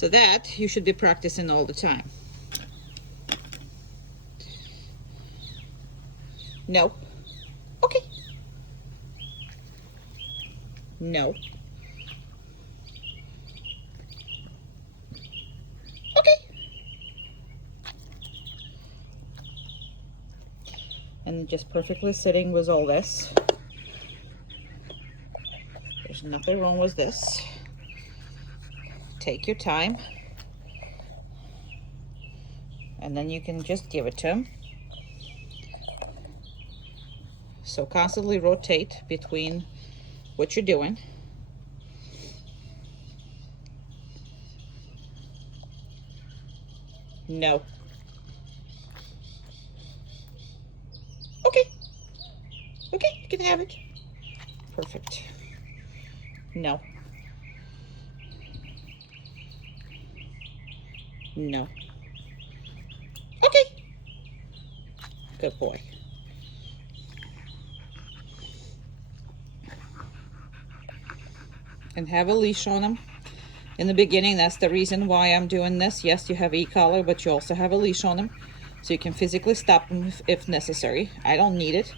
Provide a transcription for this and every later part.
So that you should be practicing all the time. No. Okay. No. Okay. And just perfectly sitting with all this. There's nothing wrong with this. Take your time. And then you can just give it to him. So constantly rotate between what you're doing. No. Okay. Okay, you can have it. Perfect. No. No. Okay. Good boy. And have a leash on him. In the beginning, that's the reason why I'm doing this. Yes, you have e-collar, but you also have a leash on him. So you can physically stop him if necessary. I don't need it.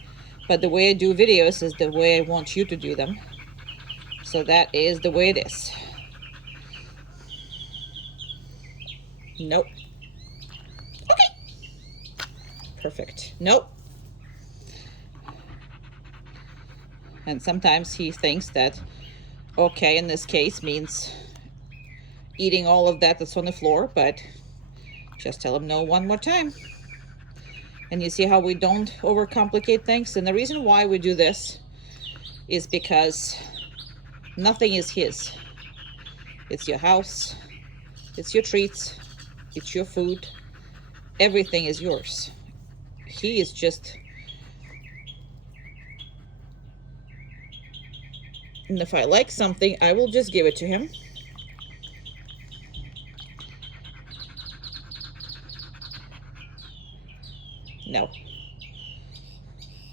But the way I do videos is the way I want you to do them. So that is the way it is. Nope. Okay. Perfect. Nope. And sometimes he thinks that okay in this case means eating all of that that's on the floor, but just tell him no one more time. And you see how we don't overcomplicate things? And the reason why we do this is because nothing is his. It's your house, it's your treats, it's your food, everything is yours. He is just, and if I like something, I will just give it to him. No.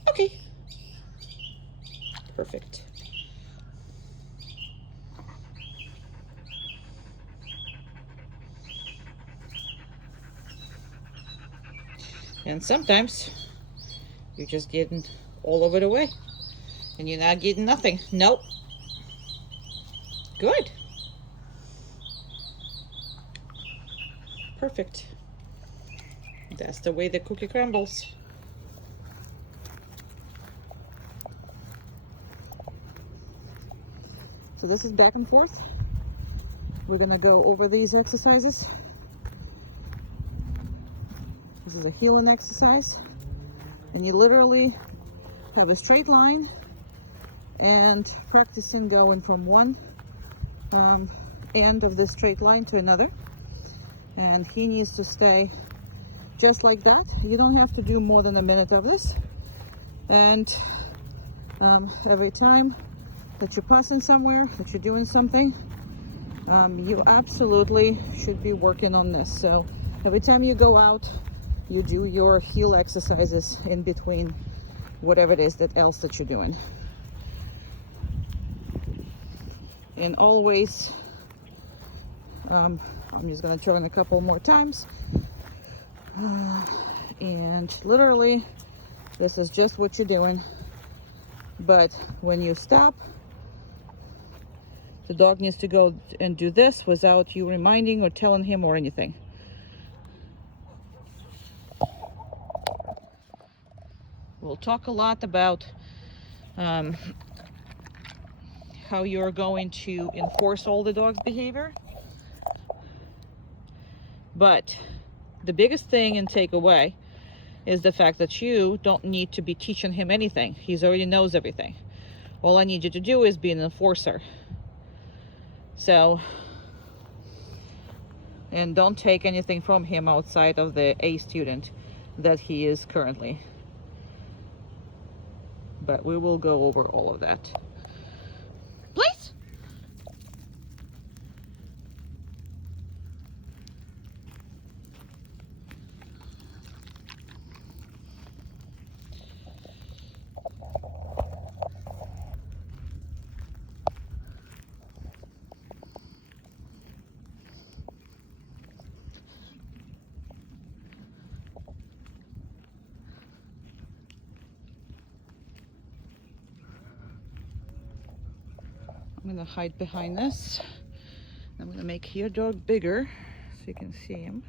Okay. Perfect. And sometimes you're just getting all of it away and you're not getting nothing. Nope. Good. Perfect. That's the way the cookie crumbles. So this is back and forth. We're gonna go over these exercises. This is a heeling exercise. And you literally have a straight line and practicing going from one end of the straight line to another. And he needs to stay just like that. You don't have to do more than a minute of this. And every time that you're passing somewhere, that you're doing something, you absolutely should be working on this. So every time you go out, you do your heel exercises in between whatever it is that else that you're doing. And always, I'm just gonna turn a couple more times. And literally, this is just what you're doing. But when you stop, the dog needs to go and do this without you reminding or telling him or anything. We'll talk a lot about how you're going to enforce all the dog's behavior. But the biggest thing and takeaway is the fact that you don't need to be teaching him anything. He already knows everything. All I need you to do is be an enforcer. So, and don't take anything from him outside of the A student that he is currently. But we will go over all of that. Please. I'm gonna hide behind this. I'm gonna make your dog bigger so you can see him.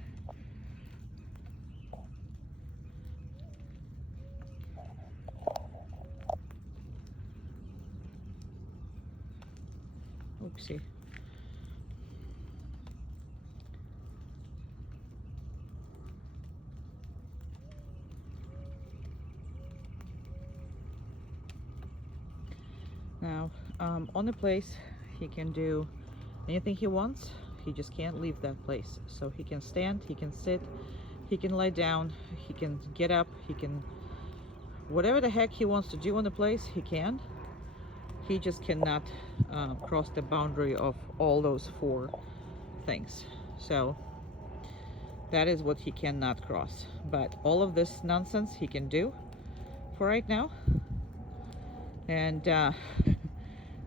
Oopsie. Now, on the place, he can do anything he wants. He just can't leave that place. So he can stand, he can sit, he can lie down, he can get up, he can, whatever the heck he wants to do on the place, he can. He just cannot cross the boundary of all those 4 things. So that is what he cannot cross. But all of this nonsense he can do for right now. And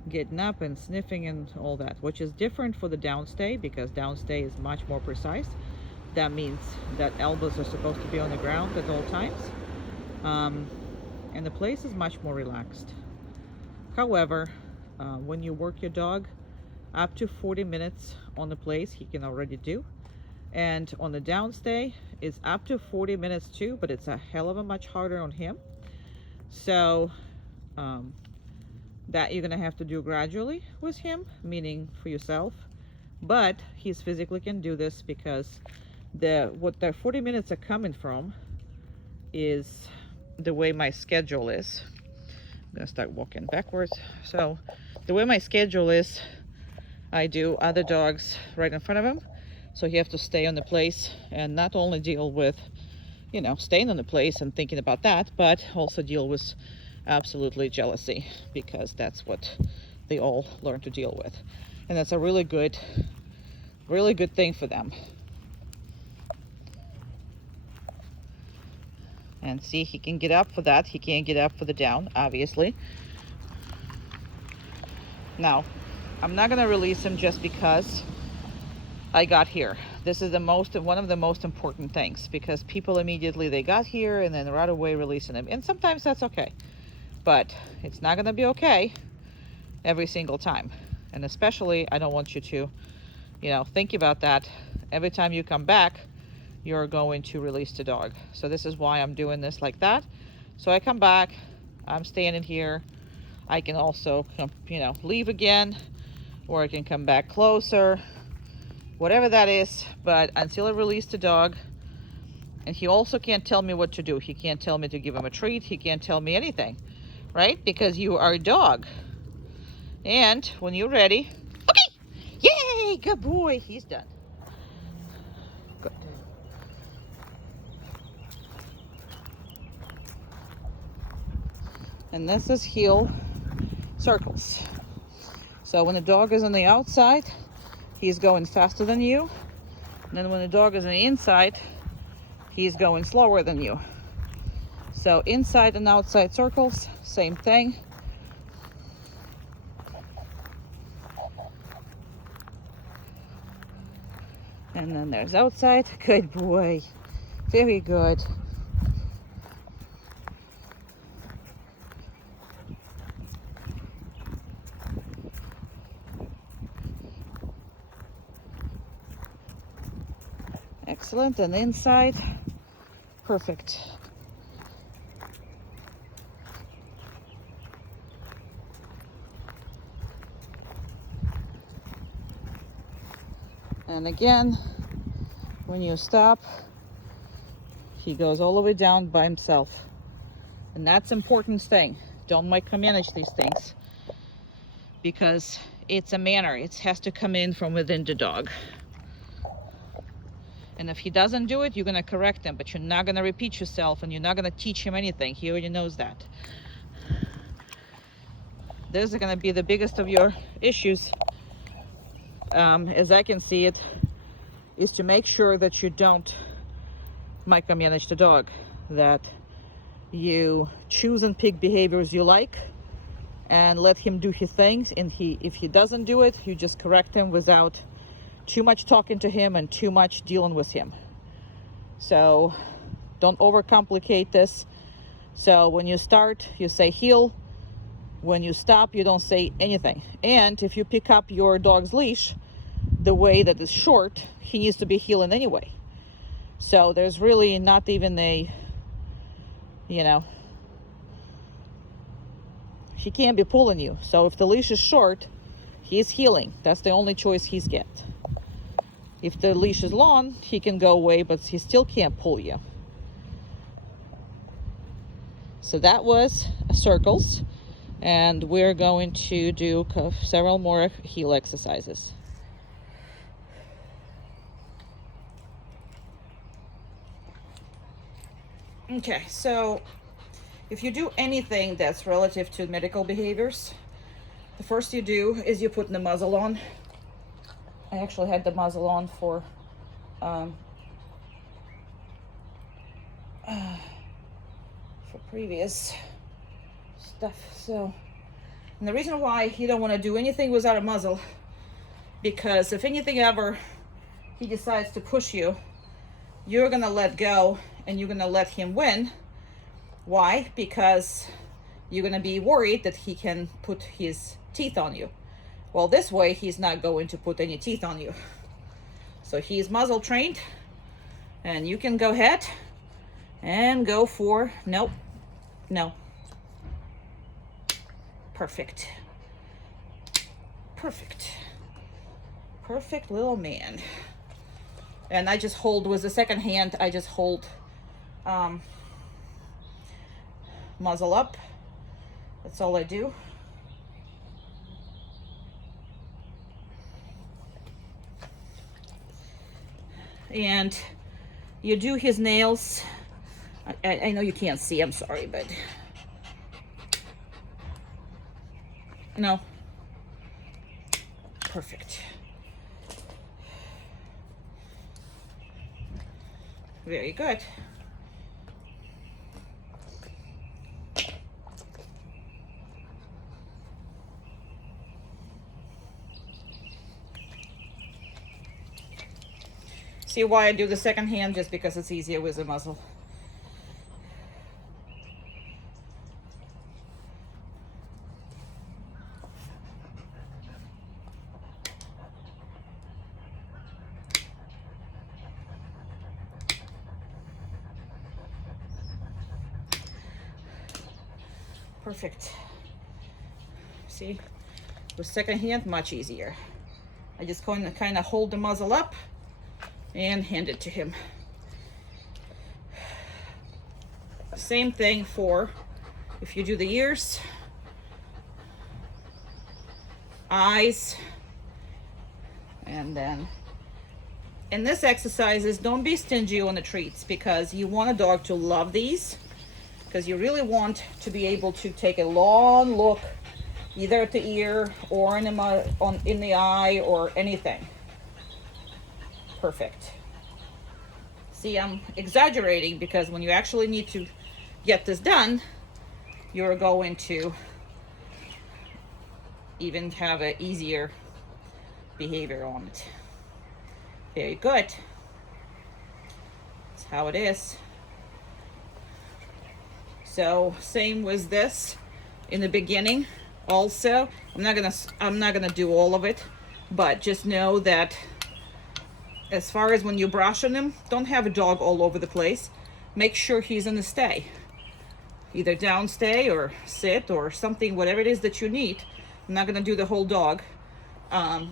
getting up and sniffing and all that, which is different for the downstay, because downstay is much more precise. That means that elbows are supposed to be on the ground at all times, and the place is much more relaxed. However, when you work your dog, up to 40 minutes on the place he can already do, and on the downstay is up to 40 minutes too, but it's a hell of a much harder on him. So that you're gonna have to do gradually with him, meaning for yourself. But he's physically can do this because what the 40 minutes are coming from is the way my schedule is. I'm gonna start walking backwards. So the way my schedule is, I do other dogs right in front of him, so he have to stay on the place and not only deal with, you know, staying on the place and thinking about that, but also deal with absolutely jealousy, because that's what they all learn to deal with, and that's a really good thing for them. And see, he can get up for that. He can't get up for the down, obviously. Now, I'm not gonna release him just because I got here. This is one of the most important things, because people immediately, they got here and then right away releasing him, and sometimes that's okay. But it's not going to be okay every single time. And especially, I don't want you to, you know, think about that. Every time you come back, you're going to release the dog. So this is why I'm doing this like that. So I come back, I'm standing here. I can also, you know, leave again, or I can come back closer, whatever that is. But until I release the dog, and he also can't tell me what to do. He can't tell me to give him a treat. He can't tell me anything. Right? Because you are a dog. And when you're ready, okay, yay, good boy, he's done. Good. And this is heel circles. So when the dog is on the outside, he's going faster than you. And then when the dog is on the inside, he's going slower than you. So inside and outside circles, same thing. And then there's outside. Good boy. Very good. Excellent. And inside. Perfect. And again, when you stop, he goes all the way down by himself. And that's important thing. Don't micromanage these things, because it's a manner. It has to come in from within the dog. And if he doesn't do it, you're going to correct him, but you're not going to repeat yourself, and you're not going to teach him anything. He already knows that. This is going to be the biggest of your issues, as I can see it, is to make sure that you don't micromanage the dog, that you choose and pick behaviors you like and let him do his things. And if he doesn't do it, you just correct him without too much talking to him and too much dealing with him. So don't overcomplicate this. So when you start, you say heel, When you stop, you don't say anything. And if you pick up your dog's leash the way that is short, he needs to be heeling anyway. So there's really not even a, he can't be pulling you. So if the leash is short, he's heeling. That's the only choice he's get. If the leash is long, he can go away, but he still can't pull you. So that was circles. And we're going to do several more heel exercises. Okay, so if you do anything that's relative to medical behaviors, the first you do is you put the muzzle on. I actually had the muzzle on for previous stuff. So, and the reason why you don't want to do anything without a muzzle, because if anything ever he decides to push you, you're gonna let go and you're gonna let him win. Why? Because you're gonna be worried that he can put his teeth on you. Well, this way he's not going to put any teeth on you. So he's muzzle trained, and you can go ahead and go for nope. No. Perfect. Perfect. Perfect little man. And I just hold with the second hand, I just hold muzzle up. That's all I do. And you do his nails. I know you can't see, I'm sorry, but no. Perfect. Very good. See why I do the second hand? Just because it's easier with the muzzle. Perfect. See, with second hand, much easier. I just kind of hold the muzzle up and hand it to him. Same thing for if you do the ears, eyes, and then in this exercises, don't be stingy on the treats, because you want a dog to love these, because you really want to be able to take a long look either at the ear or in the eye or anything. Perfect. See, I'm exaggerating, because when you actually need to get this done, you're going to even have an easier behavior on it. Very good. That's how it is. So same with this in the beginning. Also, I'm not gonna do all of it, but just know that as far as when you're brushing him, don't have a dog all over the place. Make sure he's in a stay, either down stay or sit or something, whatever it is that you need. I'm not gonna do the whole dog,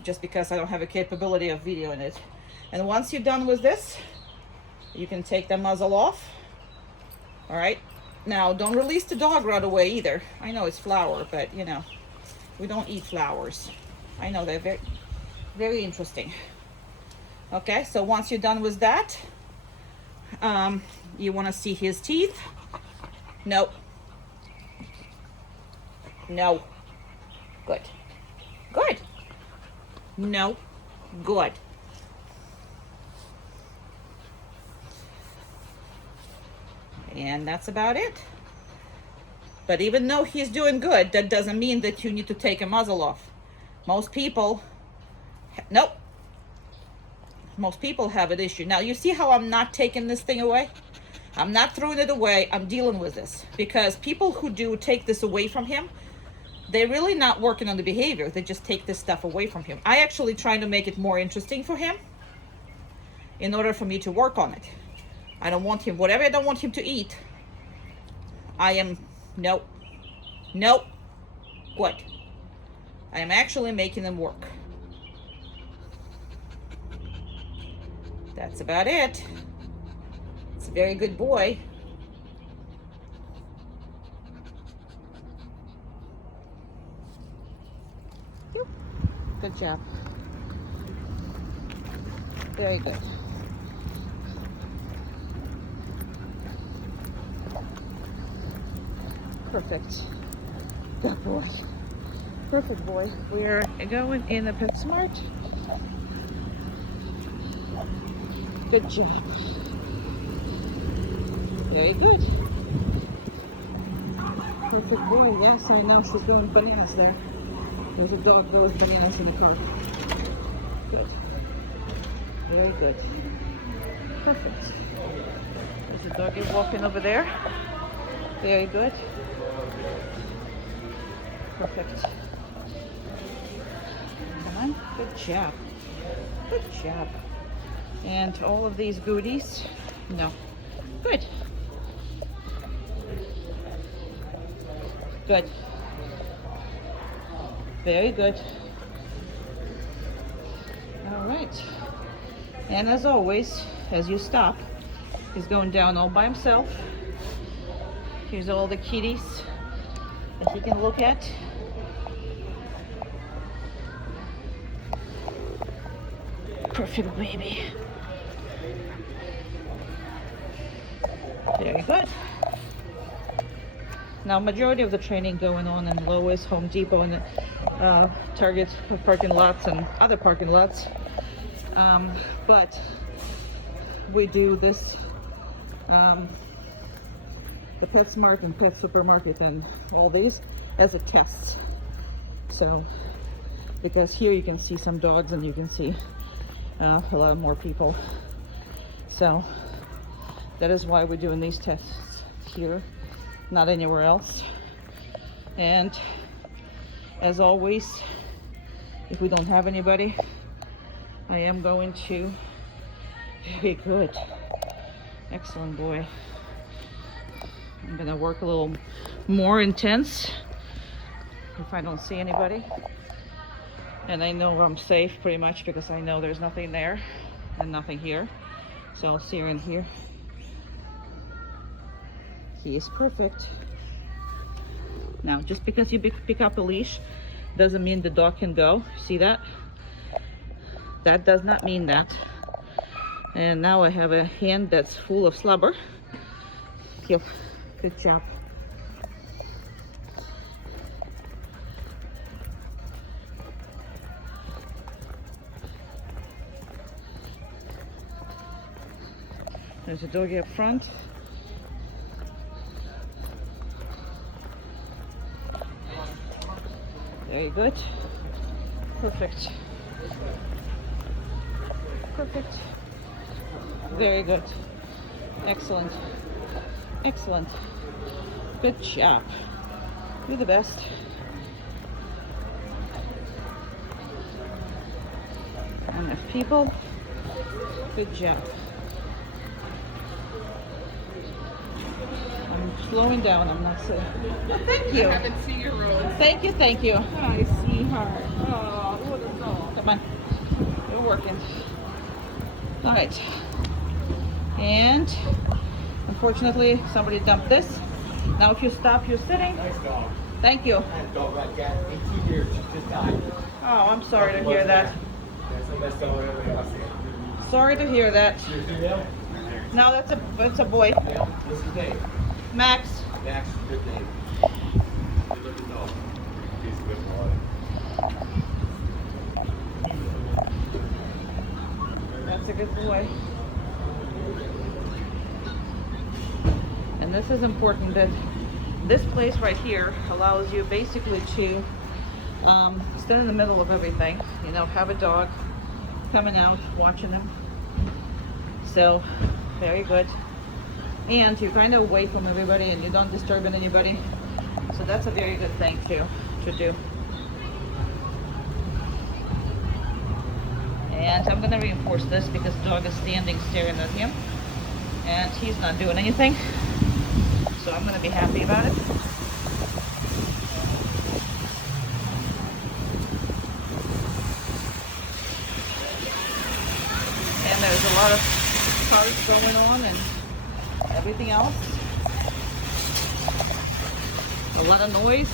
just because I don't have a capability of videoing it. And once you're done with this, you can take the muzzle off. All right. Now, don't release the dog right away either. I know it's flour, but we don't eat flowers. I know they're very, very interesting. Okay, so once you're done with that, you want to see his teeth. No. No. Good. Good. No. Good. And that's about it. But even though he's doing good, that doesn't mean that you need to take a muzzle off. Most people, nope. Most people have an issue. Now, you see how I'm not taking this thing away? I'm not throwing it away. I'm dealing with this. Because people who do take this away from him, they're really not working on the behavior. They just take this stuff away from him. I actually trying to make it more interesting for him in order for me to work on it. I don't want him, whatever I don't want him to eat, I am, nope, good. I am actually making them work. That's about it. It's a very good boy. Good job. Very good. Perfect. Good boy. Perfect boy. We are going in the PetSmart. Good job. Very good. Perfect boy. Yes, I know she's going bananas there. There's a dog. There was bananas in the car. Good. Very good. Perfect. There's a doggy walking over there. Very good. Perfect. Come on. Good job. Good job. And all of these goodies. No. Good. Good. Very good. All right. And as always, as you stop, he's going down all by himself. Here's all the kitties that he can look at. Perfect baby. Very good. Now, majority of the training going on in Lowe's, Home Depot, and Target parking lots and other parking lots. But we do this, the PetSmart and Pet Supermarket and all these as a test. So, because here you can see some dogs and you can see a lot more people. So, that is why we're doing these tests here, not anywhere else. And as always, if we don't have anybody, I am going to, very good, excellent boy. I'm gonna work a little more intense if I don't see anybody. And I know I'm safe pretty much because I know there's nothing there and nothing here. So I'll see her in here. He is perfect. Now, just because you pick up a leash doesn't mean the dog can go. See that? That does not mean that. And now I have a hand that's full of slobber. Good job. There's a doggy up front. Very good. Perfect. Perfect. Very good. Excellent. Excellent. Good job. You're the best. Enough people. Good job. I'm slowing down. I'm not saying. Oh, thank you. I haven't seen your roll. Thank you. Thank you. Hi, sweetheart. Oh, what a dog. Come on. We're working. All right. And unfortunately, somebody dumped this. Now, if you stop, you're sitting. Nice dog. Thank you. I had a dog like that 18 years. She just died. Oh, I'm sorry to hear that. That's the best dog I've ever seen. Sorry to hear that. Your female? No, that's a boy. Male? What's his name? Max. Max. Good name. Good looking dog. He's a good boy. That's a good boy. And this is important that this place right here allows you basically to stand in the middle of everything. You know, have a dog coming out, watching them. So, very good. And you're kind of away from everybody and you don't disturb anybody. So that's a very good thing to do. And I'm gonna reinforce this because the dog is standing staring at him and he's not doing anything. So I'm gonna be happy about it. And there's a lot of cars going on and everything else. A lot of noise.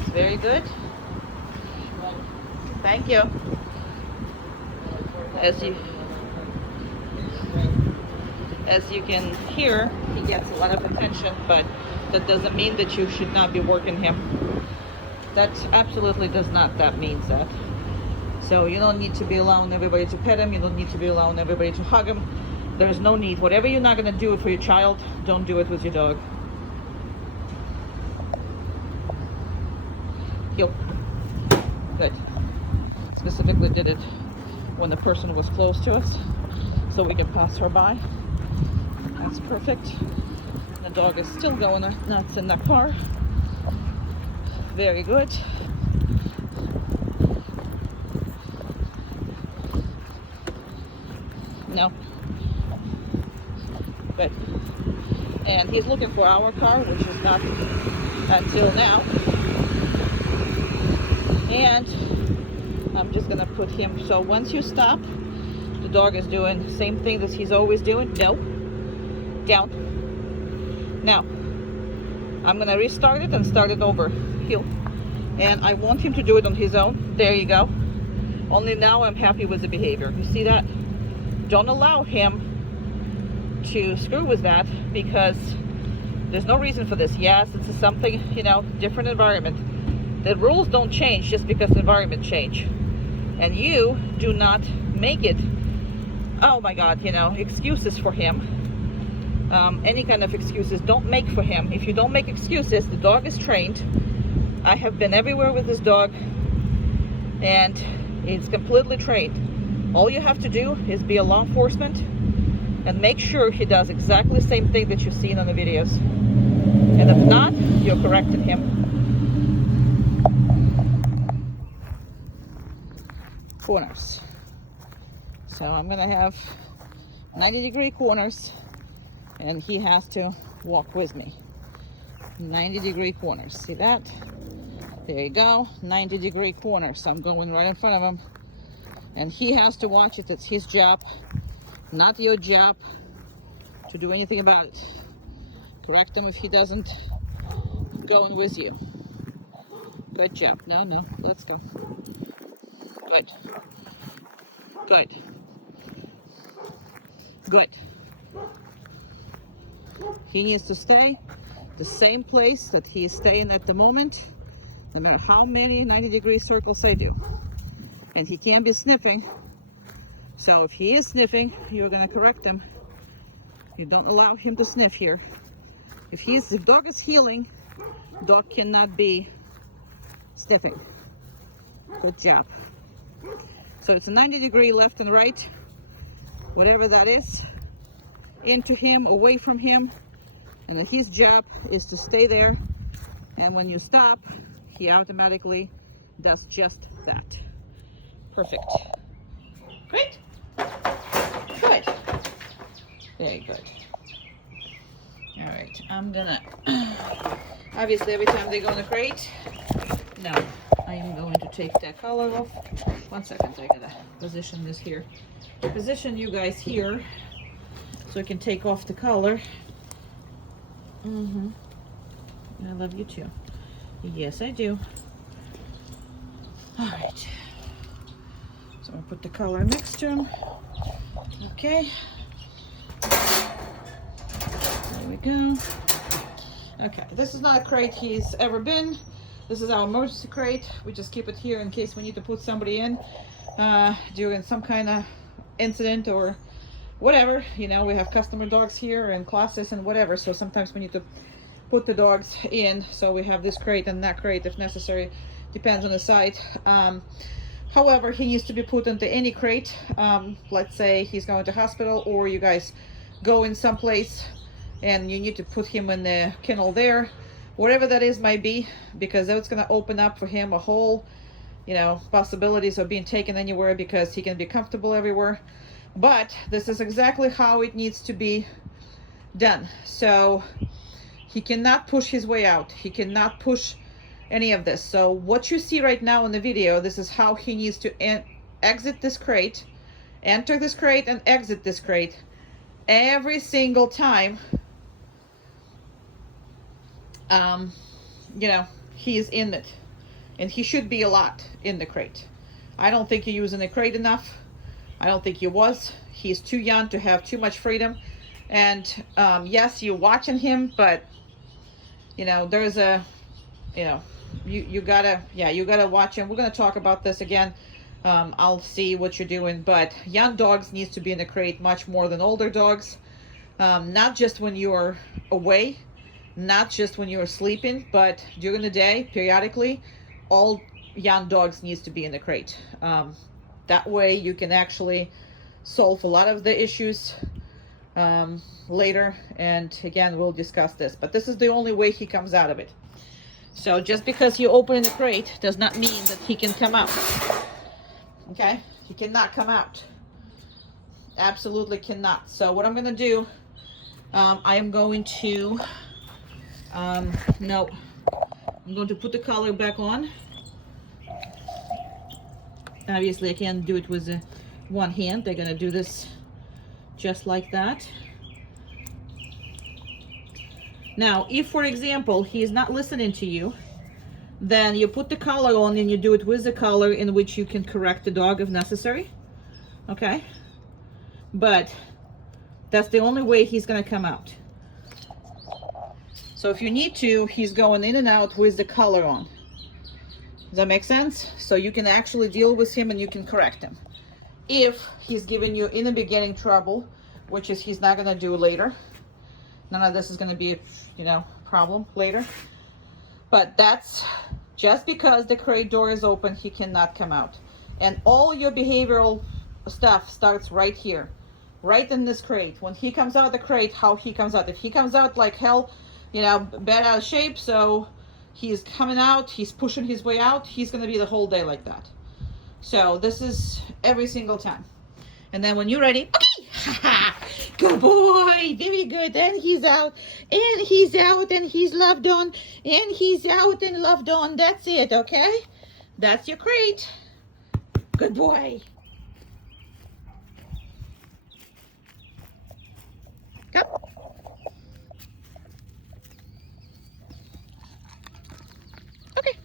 It's very good. Thank you. As you can hear, he gets a lot of attention, but that doesn't mean that you should not be working him. That absolutely does not. That means that. So you don't need to be allowing everybody to pet him. You don't need to be allowing everybody to hug him. There's no need. Whatever you're not going to do it for your child, don't do it with your dog. Heel. Good. Specifically did it when the person was close to us, so we can pass her by. That's perfect. The dog is still going nuts in the car. Very good. No. Good. And he's looking for our car, which is not until now. And I'm just gonna put him, so once you stop, the dog is doing the same thing that he's always doing. No. Down. Now, I'm gonna restart it and start it over. Heel. And I want him to do it on his own. There you go. Only now I'm happy with the behavior. You see that? Don't allow him to screw with that because there's no reason for this. Yes, it's something, you know, different environment. The rules don't change just because the environment change. And you do not make it, oh my God, you know, excuses for him. Any kind of excuses don't make for him. If you don't make excuses, the dog is trained. I have been everywhere with this dog and it's completely trained. All you have to do is be a law enforcement and make sure he does exactly the same thing that you've seen on the videos. And if not, you're correcting him. Corners. So I'm gonna have 90-degree corners and he has to walk with me. 90-degree corners. See that? There you go. 90-degree corners. So I'm going right in front of him. And he has to watch it. It's his job, not your job, to do anything about it. Correct him if he doesn't go in with you. Good job. No. Let's go. Good. Good. Good. He needs to stay the same place that he is staying at the moment, no matter how many 90-degree circles I do. And he can't be sniffing. So if he is sniffing, you're gonna correct him. You don't allow him to sniff here. If the dog is healing, dog cannot be sniffing. Good job. So it's a 90-degree left and right, whatever that is, into him, away from him. And then his job is to stay there. And when you stop, he automatically does just that. Perfect. Great. Good. Very good. All right, I'm gonna, obviously every time they go in the crate, no, I am going to take that collar off. 1 second, I gotta position this here. Position you guys here so I can take off the collar. I love you too. Yes, I do. All right. So I'll put the collar next to him. Okay. There we go. Okay, this is not a crate he's ever been. This is our emergency crate. We just keep it here in case we need to put somebody in during some kind of incident or whatever. You know, we have customer dogs here and classes and whatever, so sometimes we need to put the dogs in, so we have this crate and that crate if necessary. Depends on the site. However, he needs to be put into any crate. Let's say he's going to hospital or you guys going someplace and you need to put him in the kennel there, whatever that is might be, because that's going to open up for him a whole, you know, possibilities of being taken anywhere, because he can be comfortable everywhere. But this is exactly how it needs to be done. So he cannot push his way out. He cannot push any of this. So what you see right now in the video, this is how he needs to exit this crate, enter this crate and exit this crate every single time you know, he's in it. And he should be a lot in the crate. I don't think you're using the crate enough. I don't think he was. He's too young to have too much freedom. And yes, you're watching him, but you know, there's a, you know, you gotta watch him. We're gonna talk about this again. I'll see what you're doing, but young dogs needs to be in the crate much more than older dogs. Not just when you're away, not just when you're sleeping, but during the day, periodically, all young dogs needs to be in the crate. That way you can actually solve a lot of the issues later. And again, we'll discuss this, but this is the only way he comes out of it. So just because you open the crate does not mean that he can come out. Okay, he cannot come out. Absolutely cannot. So what I'm going to do, I am going to no, I'm going to put the collar back on. Obviously I can't do it with one hand. They're going to do this just like that. Now, if for example he is not listening to you, then you put the collar on and you do it with the collar, in which you can correct the dog if necessary. Okay, but that's the only way he's going to come out. So if you need to, he's going in and out with the collar on. Does that make sense? So you can actually deal with him and you can correct him. If he's giving you in the beginning trouble, which is he's not going to do later. None of this is going to be a, you know, problem later. But that's just because the crate door is open, he cannot come out. And all your behavioral stuff starts right here, right in this crate. When he comes out of the crate, how he comes out. If he comes out like hell, you know, bad out of shape, so he's coming out, he's pushing his way out, he's going to be the whole day like that. So this is every single time. And then when you're ready, okay, good boy, very good. And he's out, and he's out, and he's loved on, and he's out and loved on. That's it, okay? That's your crate. Good boy. Come. Okay.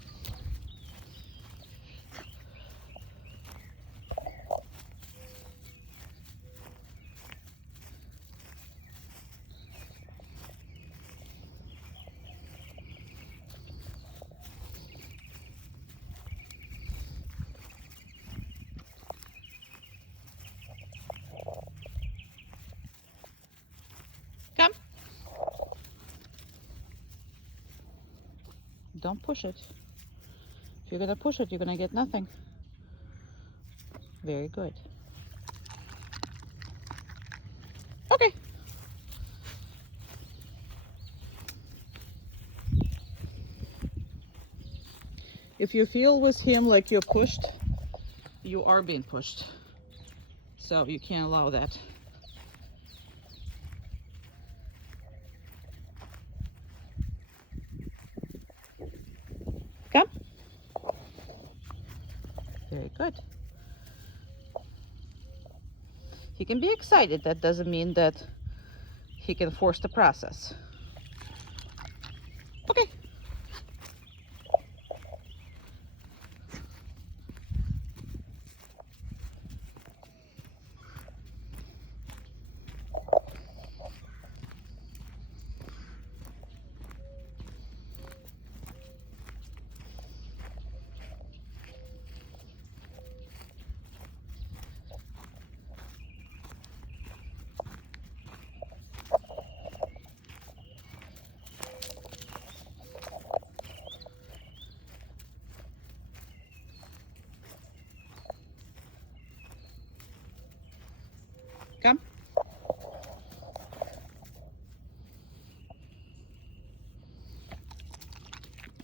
Come. Don't push it. If you're going to push it, you're going to get nothing. Very good. Okay. If you feel with him like you're pushed, you are being pushed. So you can't allow that. Come. Very good. He can be excited. That doesn't mean that he can force the process. Okay.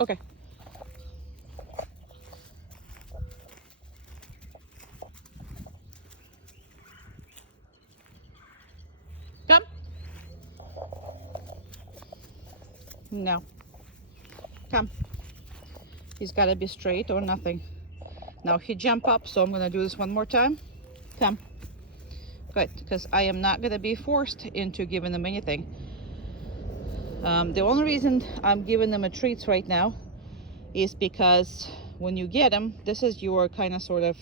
Okay. Come. No. Come. He's got to be straight or nothing. Now he jump up, so I'm going to do this one more time. Come. Good, because I am not going to be forced into giving them anything. The only reason I'm giving them a treats right now is because when you get them, this is your kind of sort of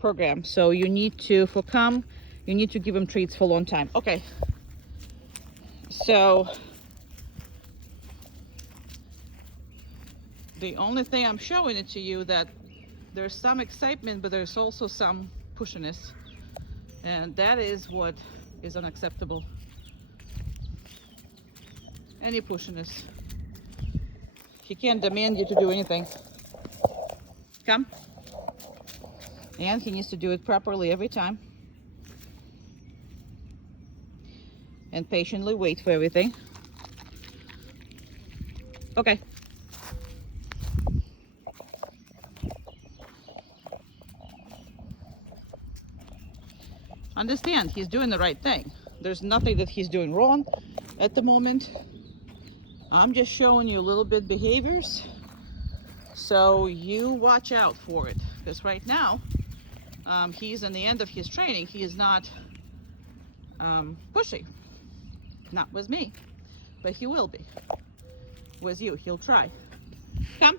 program. So you need to, for come, you need to give them treats for a long time. Okay. So the only thing I'm showing it to you that there's some excitement, but there's also some pushiness. And that is what is unacceptable. Any pushiness. He can't demand you to do anything. Come. And he needs to do it properly every time. And patiently wait for everything. Okay. Understand, he's doing the right thing. There's nothing that he's doing wrong at the moment. I'm just showing you a little bit behaviors, so you watch out for it. Because right now, he's in the end of his training. He is not pushy. Not with me, but he will be. With you, he'll try. Come.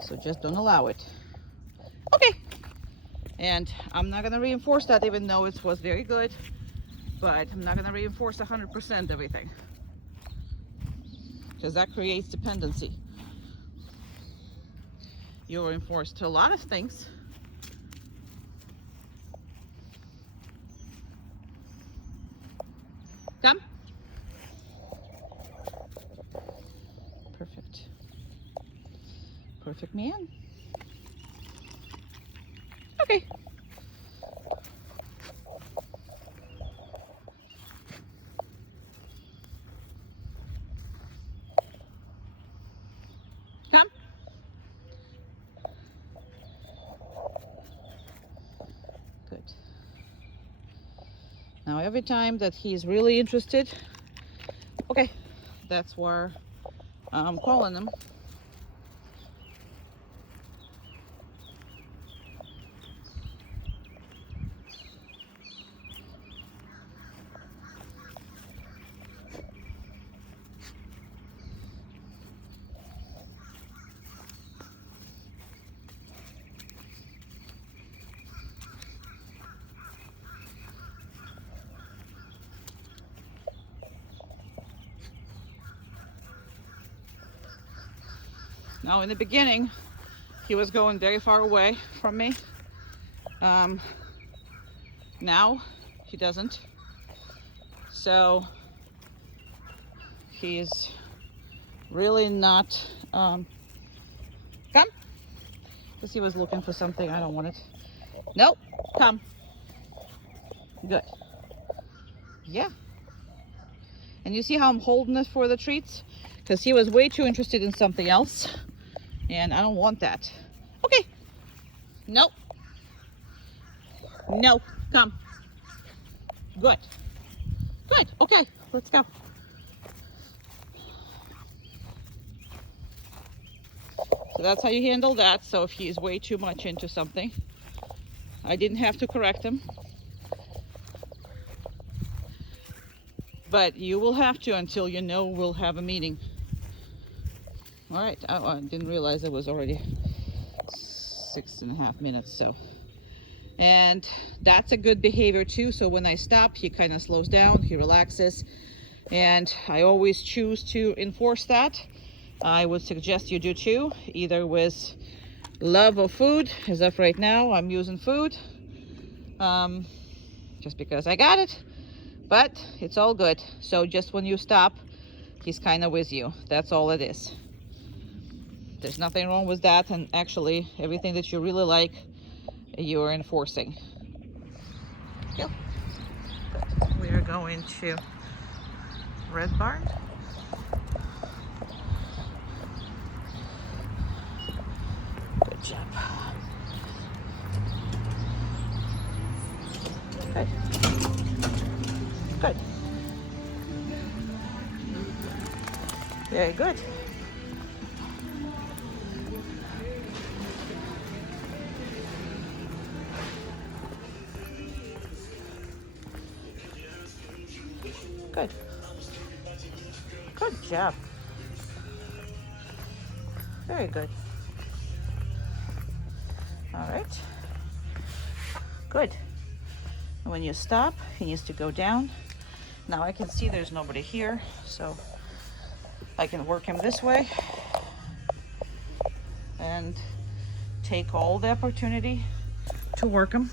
So just don't allow it. Okay. And I'm not going to reinforce that, even though it was very good. But I'm not going to reinforce 100% everything. Because that creates dependency. You're reinforced to a lot of things. Come. Perfect. Perfect man. Okay. Come. Good. Now every time that he's really interested, okay, that's where I'm calling him. Now in the beginning, he was going very far away from me. Now he doesn't. So he is really not, come, because he was looking for something. I don't want it. Nope, come. Good. Yeah. And you see how I'm holding it for the treats? Because he was way too interested in something else. And I don't want that. Okay. Nope. No. Come. Good. Good. Okay. Let's go. So that's how you handle that. So if he's way too much into something, I didn't have to correct him. But you will have to until you know we'll have a meeting. All right. Oh, I didn't realize it was already 6.5 minutes. So, and that's a good behavior too. So when I stop, he kind of slows down, he relaxes, and I always choose to enforce that. I would suggest you do too, either with love of food, as of right now, I'm using food, just because I got it, but it's all good. So just when you stop, he's kind of with you. That's all it is. There's nothing wrong with that, and actually everything that you really like, you're enforcing. Yep. We are going to Red Barn. job. Good. Good. Very good. Good. Good job. Very good. All right. Good. And when you stop, he needs to go down. Now I can see there's nobody here, so I can work him this way and take all the opportunity to work him.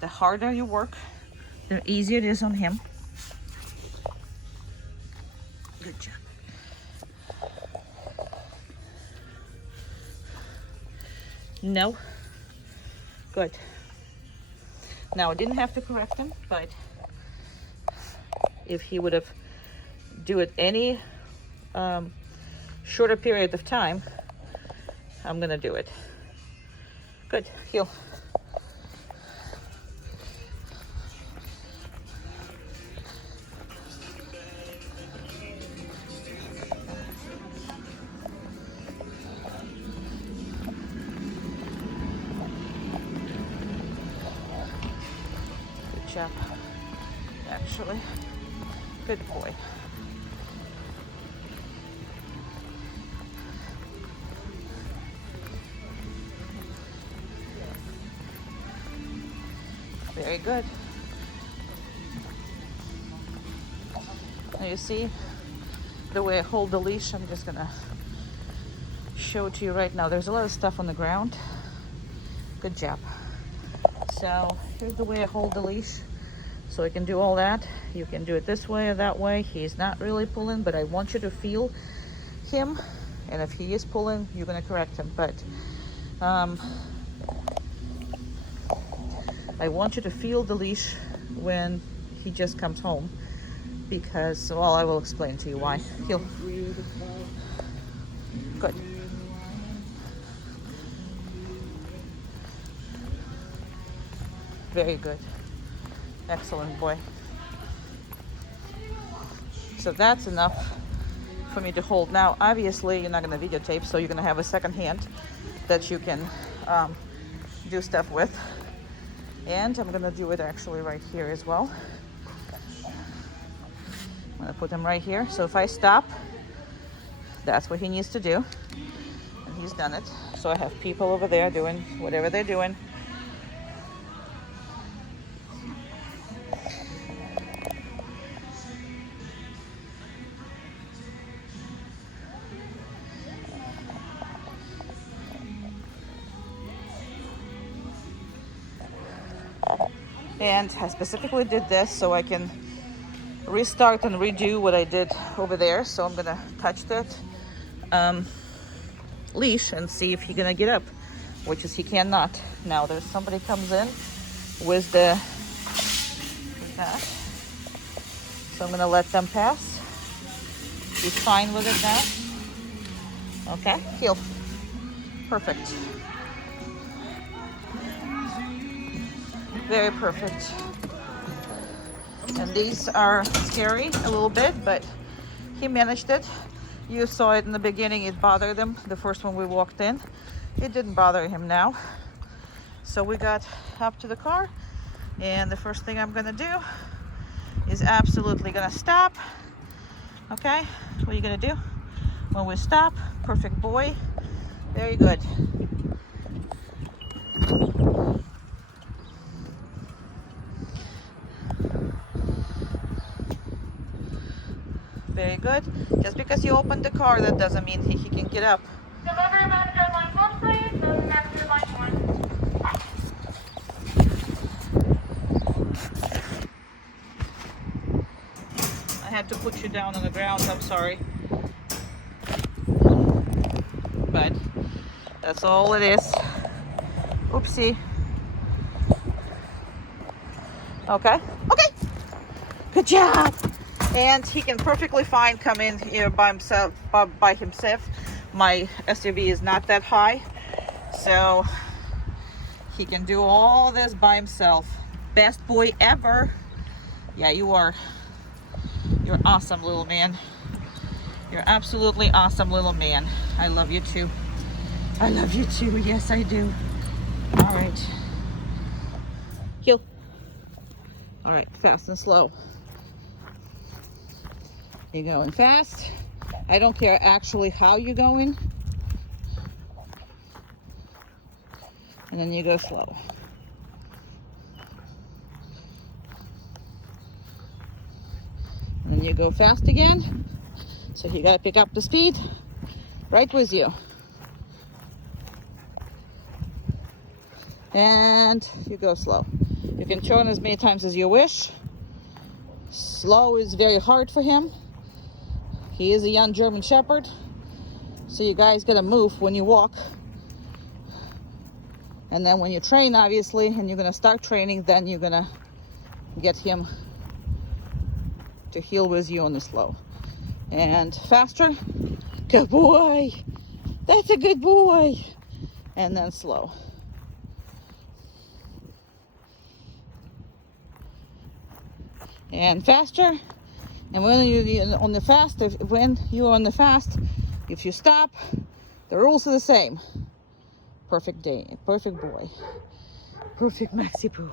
The harder you work, the easier it is on him. Good job. No. Good. Now I didn't have to correct him, but if he would have do it any shorter period of time, I'm gonna do it. Good. Heel. Good job. Actually, good boy. Very good. Now you see the way I hold the leash. I'm just gonna show it to you right now. There's a lot of stuff on the ground. Good job. So here's the way I hold the leash. So I can do all that. You can do it this way or that way. He's not really pulling, but I want you to feel him. And if he is pulling, you're gonna correct him. But I want you to feel the leash when he just comes home, because, well, I will explain to you why. Heel. Good. Very good. Excellent boy. So that's enough for me to hold. Now, obviously, you're not going to videotape, so you're going to have a second hand that you can do stuff with. And I'm going to do it actually right here as well. I'm going to put him right here. So if I stop, that's what he needs to do. And he's done it. So I have people over there doing whatever they're doing. And I specifically did this so I can restart and redo what I did over there. So I'm gonna touch that leash and see if he's gonna get up, which is he cannot. Now there's somebody comes in with that. So I'm gonna let them pass. He's fine with it now. Okay, heel. Perfect. Very perfect. And these are scary a little bit, but he managed it. You saw it in the beginning, it bothered him the first one we walked in. It didn't bother him now. So we got up to the car, and the first thing I'm gonna do is absolutely gonna stop. Okay, what are you gonna do? When we stop, perfect boy, very good. Very good. Just because you opened the car, that doesn't mean he can get up. Delivery manager line 1, please. Delivery manager line 1. I had to put you down on the ground, I'm sorry. But that's all it is. Oopsie. Okay. Okay. Good job. And he can perfectly fine come in here by himself, my SUV is not that high, so he can do all this by himself. Best boy ever. Yeah, you are. You're awesome, little man. You're absolutely awesome, little man. I love you too. I love you too. Yes, I do. All right. Heel. All right, fast and slow. You're going fast. I don't care actually how you're going. And then you go slow. And then you go fast again. So you gotta pick up the speed right with you. And you go slow. You can turn as many times as you wish. Slow is very hard for him. He is a young German Shepherd. So you guys gotta move when you walk. And then when you train, obviously, and you're gonna start training, then you're gonna get him to heel with you on the slow. And faster. Good boy. That's a good boy. And then slow. And faster. And when you're on the fast, when you're on the fast, if you stop, the rules are the same. Perfect day, perfect boy, perfect Maxi Poo.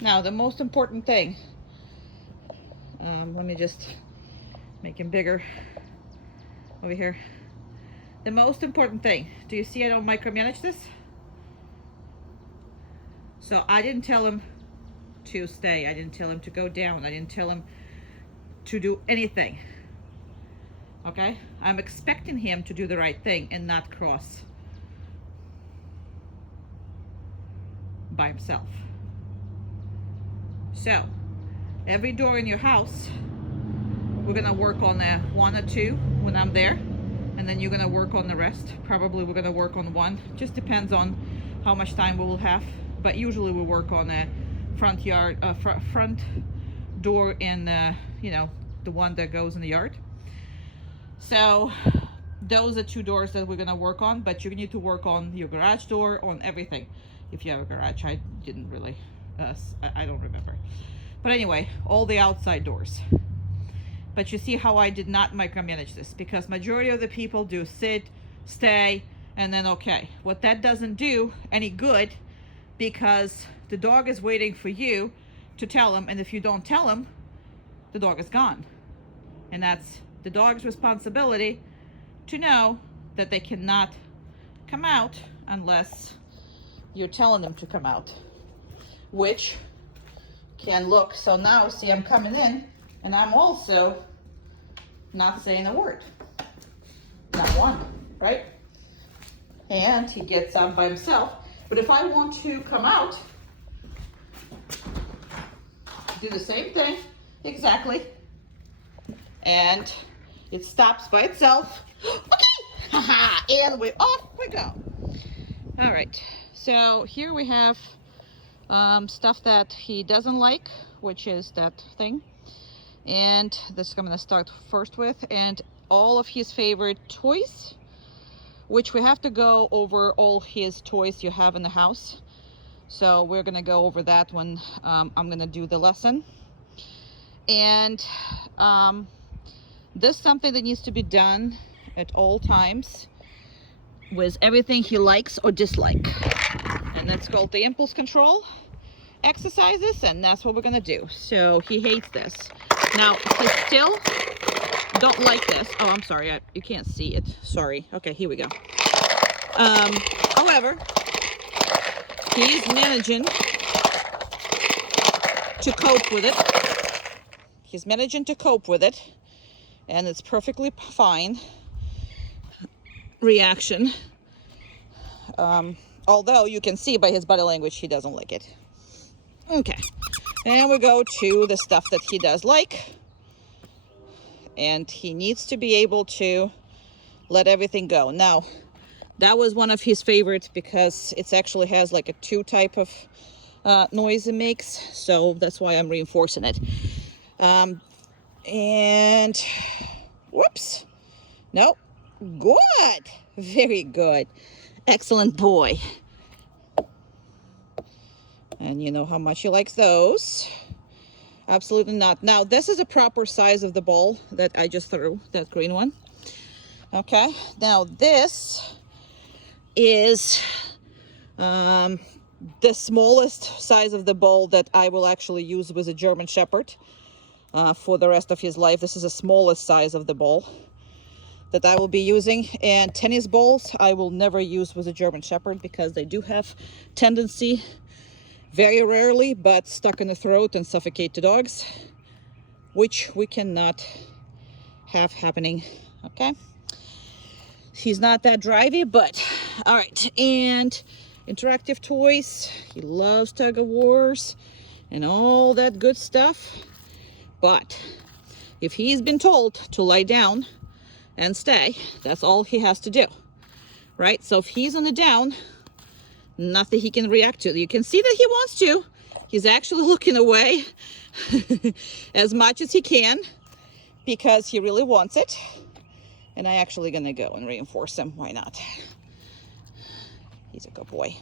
Now, the most important thing, let me just make him bigger over here. The most important thing, do you see I don't micromanage this? So I didn't tell him to stay. I didn't tell him to go down. I didn't tell him to do anything. Okay? I'm expecting him to do the right thing and not cross by himself. So, every door in your house, we're gonna work on 1 or 2 when I'm there, and then you're gonna work on the rest. Probably we're gonna work on 1. Just depends on how much time we will have. But usually we work on a front door in you know, the one that goes in the yard. So those are 2 doors that we're gonna work on, but you need to work on your garage door, on everything. If you have a garage, I didn't really, I don't remember. But anyway, all the outside doors. But you see how I did not micromanage this, because majority of the people do sit, stay, and then okay. What that doesn't do any good, because the dog is waiting for you to tell him, and if you don't tell him, the dog is gone. And that's the dog's responsibility to know that they cannot come out unless you're telling them to come out, which can look, so now see I'm coming in and I'm also not saying a word, not one, right? And he gets out by himself. But if I want to come out, do the same thing, exactly, and it stops by itself. Okay, haha, and off we go. All right, so here we have stuff that he doesn't like, which is that thing, and this I'm gonna start first with, and all of his favorite toys, which we have to go over all his toys you have in the house. So we're gonna go over that when I'm gonna do the lesson. And this is something that needs to be done at all times with everything he likes or dislike. And that's called the impulse control exercises, and that's what we're gonna do. So he hates this. Now, he still don't like this. Oh, I'm sorry, you can't see it. Sorry. Okay, here we go. However, he's managing to cope with it. He's managing to cope with it, and it's perfectly fine reaction. Although you can see by his body language he doesn't like it. Okay, and we go to the stuff that he does like, and he needs to be able to let everything go. Now, That was one of his favorites because it actually has like a 2 type of noise it makes. So that's why I'm reinforcing it. And whoops. Nope. Good. Very good. Excellent boy. And you know how much he likes those. Absolutely not. Now, this is a proper size of the ball that I just threw, that green one. Okay. Now, this is the smallest size of the ball that I will actually use with a German Shepherd for the rest of his life. This is the smallest size of the ball that I will be using. And tennis balls I will never use with a German Shepherd because they do have tendency, very rarely, but stuck in the throat and suffocate the dogs, which we cannot have happening. Okay. He's not that drivey, but all right. And interactive toys. He loves tug of wars and all that good stuff. But if he's been told to lie down and stay, that's all he has to do, right? So if he's on the down, nothing he can react to. You can see that he wants to. He's actually looking away as much as he can because he really wants it. And I actually gonna go and reinforce him. Why not? He's a good boy.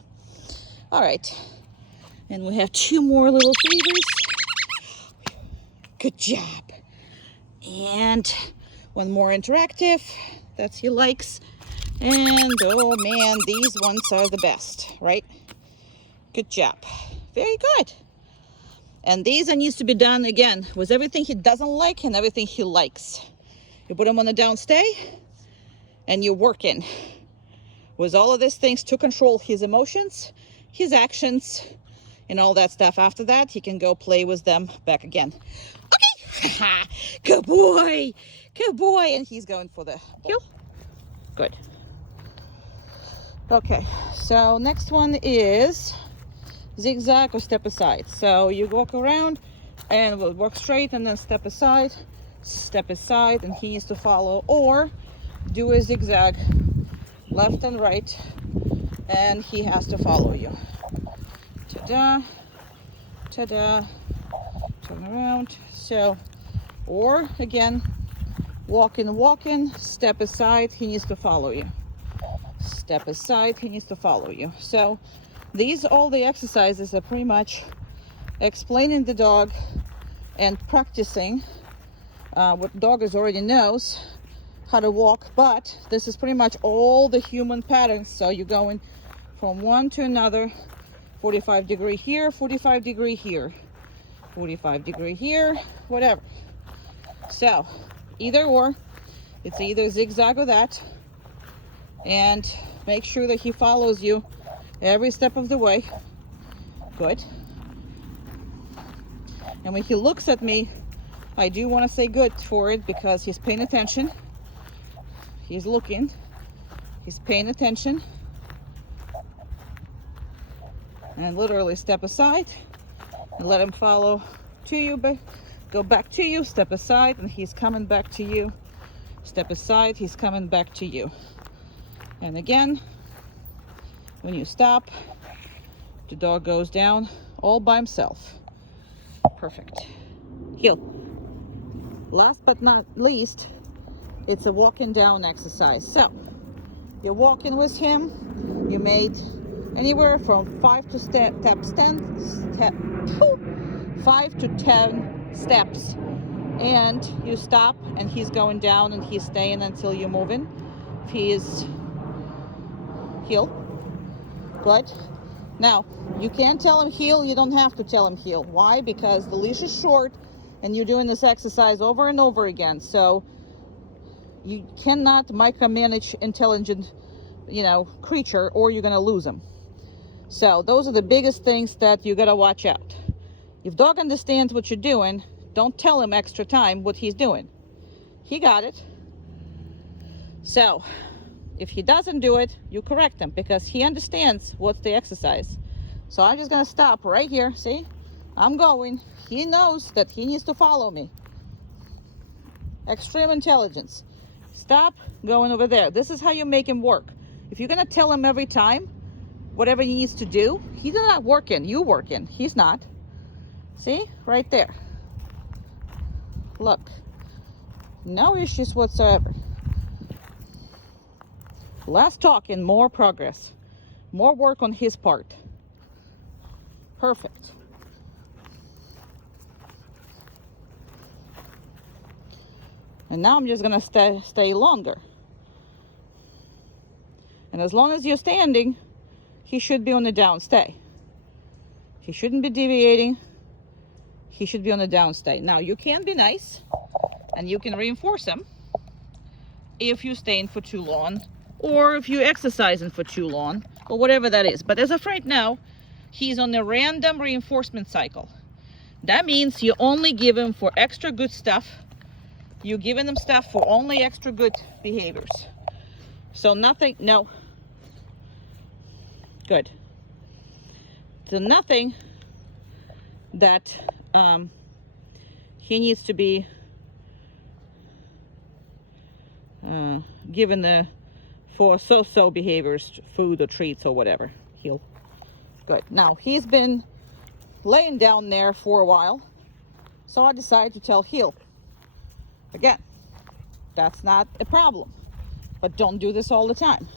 All right. And we have 2 more little favors. Good job. And 1 more interactive that he likes. And oh man, these ones are the best, right? Good job. Very good. And these are needs to be done again with everything he doesn't like and everything he likes. You put him on the down stay and you're working with all of these things to control his emotions, his actions, and all that stuff. After that, he can go play with them back again. Okay. Good boy. Good boy. And he's going for the heel. Good. Okay, so next one is zigzag or step aside. So you walk around and we'll walk straight and then step aside, and he needs to follow, or do a zigzag left and right and he has to follow you. Ta-da, ta-da, turn around. So, or again, walking, step aside, he needs to follow you. Step aside, he needs to follow you. So these, all the exercises are pretty much explaining the dog and practicing what dog is already knows how to walk, but this is pretty much all the human patterns. So you're going from one to another, 45 degree here, 45 degree here, 45 degree here, whatever. So either or, it's either zigzag or that, and make sure that he follows you every step of the way. Good. And when he looks at me, I do want to say good for it because he's paying attention. He's looking. He's paying attention. And literally step aside and let him follow to you, but go back to you, step aside, and he's coming back to you. Step aside, he's coming back to you. And again, when you stop, the dog goes down all by himself. Perfect. Heel. Last but not least, it's a walking down exercise. So you're walking with him. You made anywhere from 5 to 10 steps, and you stop, and he's going down, and he's staying until you're moving. If he is heel, good. Now you can tell him heel. You don't have to tell him heel. Why? Because the leash is short, and you're doing this exercise over and over again. So you cannot micromanage intelligent, creature, or you're gonna lose him. So those are the biggest things that you gotta watch out. If dog understands what you're doing, don't tell him extra time what he's doing. He got it. So if he doesn't do it, you correct him because he understands what's the exercise. So I'm just gonna stop right here. See, I'm going. He knows that he needs to follow me. Extreme intelligence. Stop going over there. This is how you make him work. If you're gonna tell him every time whatever he needs to do, he's not working. You working. He's not. See? Right there. Look. No issues whatsoever. Less talking, more progress. More work on his part. Perfect. And now I'm just gonna stay longer. And as long as you're standing, he should be on the down stay. He shouldn't be deviating. He should be on the down stay. Now you can be nice and you can reinforce him if you're staying for too long or if you're exercising for too long or whatever that is. But as of right now, he's on a random reinforcement cycle. That means you only give him for extra good stuff. You're giving him stuff for only extra good behaviors. So nothing, no. Good. So nothing that he needs to be given for so-so behaviors, food or treats or whatever. Good. Now he's been laying down there for a while, so I decided to tell Heel. Again, that's not a problem, but don't do this all the time.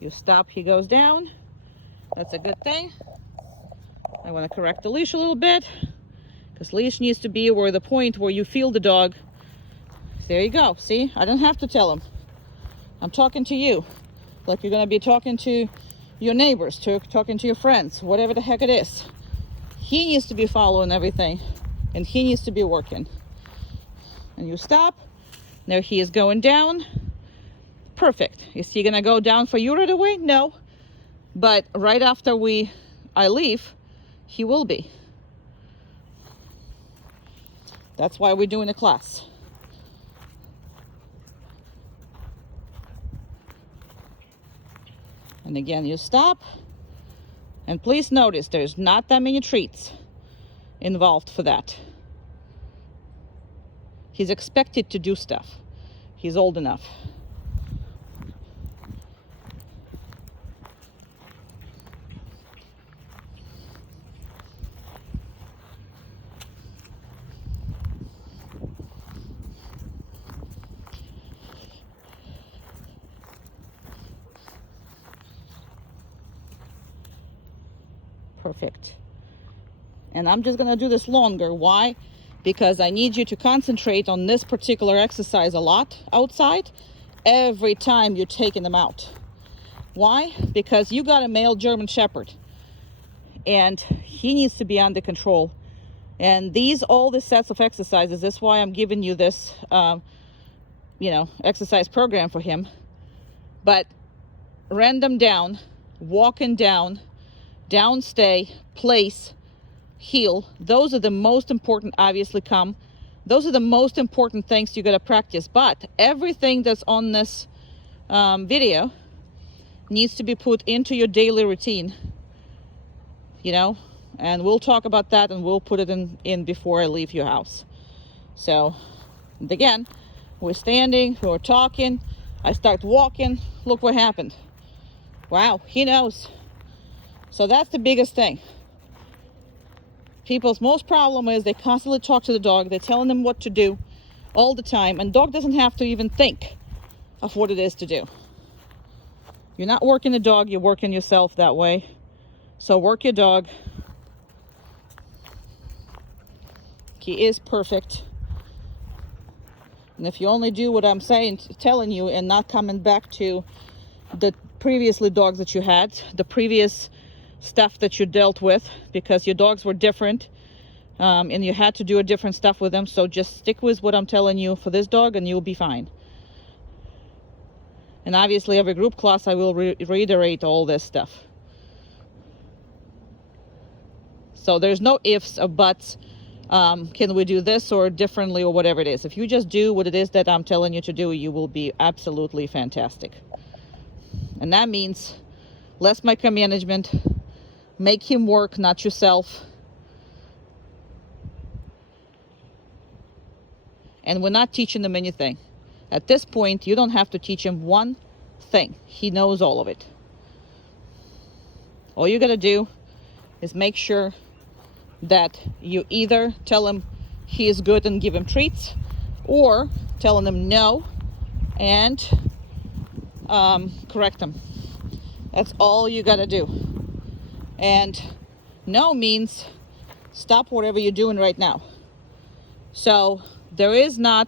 You stop, he goes down. That's a good thing. I want to correct the leash a little bit, because leash needs to be where the point where you feel the dog. There you go. See, I don't have to tell him. I'm talking to you like you're going to be talking to your neighbors, talking to your friends, whatever the heck it is. He needs to be following everything, and he needs to be working. And you stop. There he is going down. Perfect. Is he gonna go down for you right away? No. But right after I leave, he will be. That's why we're doing a class. And again, you stop. And please notice there's not that many treats involved for that. He's expected to do stuff. He's old enough. Perfect. And I'm just gonna do this longer. Why? Because I need you to concentrate on this particular exercise a lot outside every time you're taking them out. Why? Because you got a male German Shepherd and he needs to be under control. And all the sets of exercises, that's why I'm giving you this, exercise program for him. But random down, walking down, down stay, place, heel, those are the most important, obviously those are the most important things you got to practice. But everything that's on this video needs to be put into your daily routine, and we'll talk about that and we'll put it in before I leave your house. So again, we're standing, we're talking, I start walking, look what happened. Wow, he knows. So that's the biggest thing. People's most problem is they constantly talk to the dog. They're telling them what to do all the time. And dog doesn't have to even think of what it is to do. You're not working the dog, you're working yourself that way. So work your dog. He is perfect. And if you only do what I'm telling you, and not coming back to the previously dogs that you had, the previous stuff that you dealt with, because your dogs were different, and you had to do a different stuff with them. So just stick with what I'm telling you for this dog and you'll be fine. And obviously every group class I will reiterate all this stuff. So there's no ifs or buts. Can we do this or differently or whatever it is. If you just do what it is that I'm telling you to do, you will be absolutely fantastic. And that means less micromanagement. Make him work, not yourself. And we're not teaching them anything. At this point, you don't have to teach him one thing. He knows all of it. All you gotta do is make sure that you either tell him he is good and give him treats, or telling him no and correct him. That's all you gotta do. And no means stop whatever you're doing right now. So there is no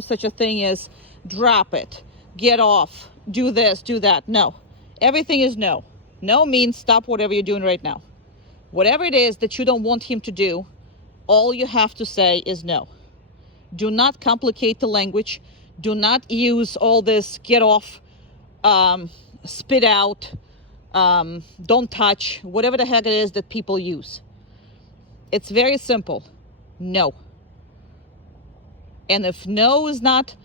such a thing as drop it, get off, do this, do that. No, everything is no. No means stop whatever you're doing right now. Whatever it is that you don't want him to do, all you have to say is no. Do not complicate the language. Do not use all this get off, spit out, don't touch, whatever the heck it is that people use. It's very simple. No. And if no is not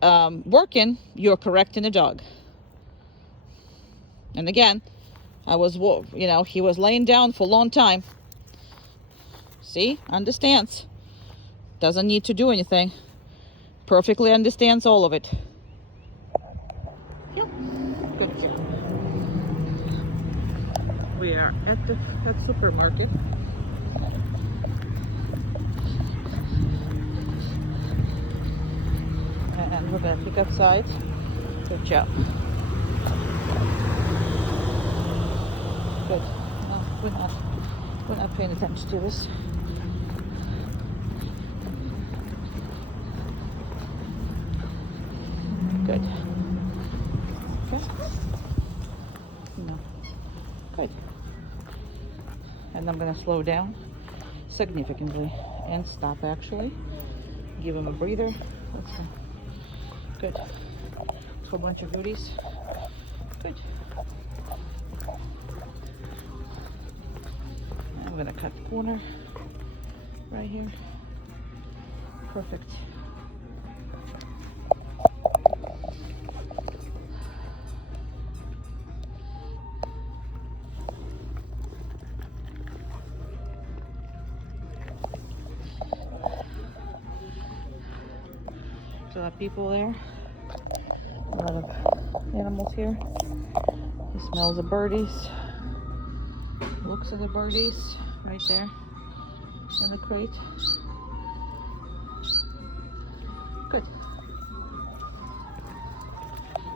working, you're correcting the dog. And again, he was laying down for a long time. See, understands. Doesn't need to do anything. Perfectly understands all of it. Yep. Good job. We are at the supermarket. And we're gonna pick up sides. Good job. Good. No, we're not paying attention to this. Good. Okay. No. Good. And I'm gonna slow down significantly and stop actually. Give him a breather. Let's go. Good. So a bunch of goodies. Good. I'm gonna cut the corner right here. Perfect. There's a lot of people there. A lot of animals here. He smells the birdies. Looks at the birdies right there in the crate. Good.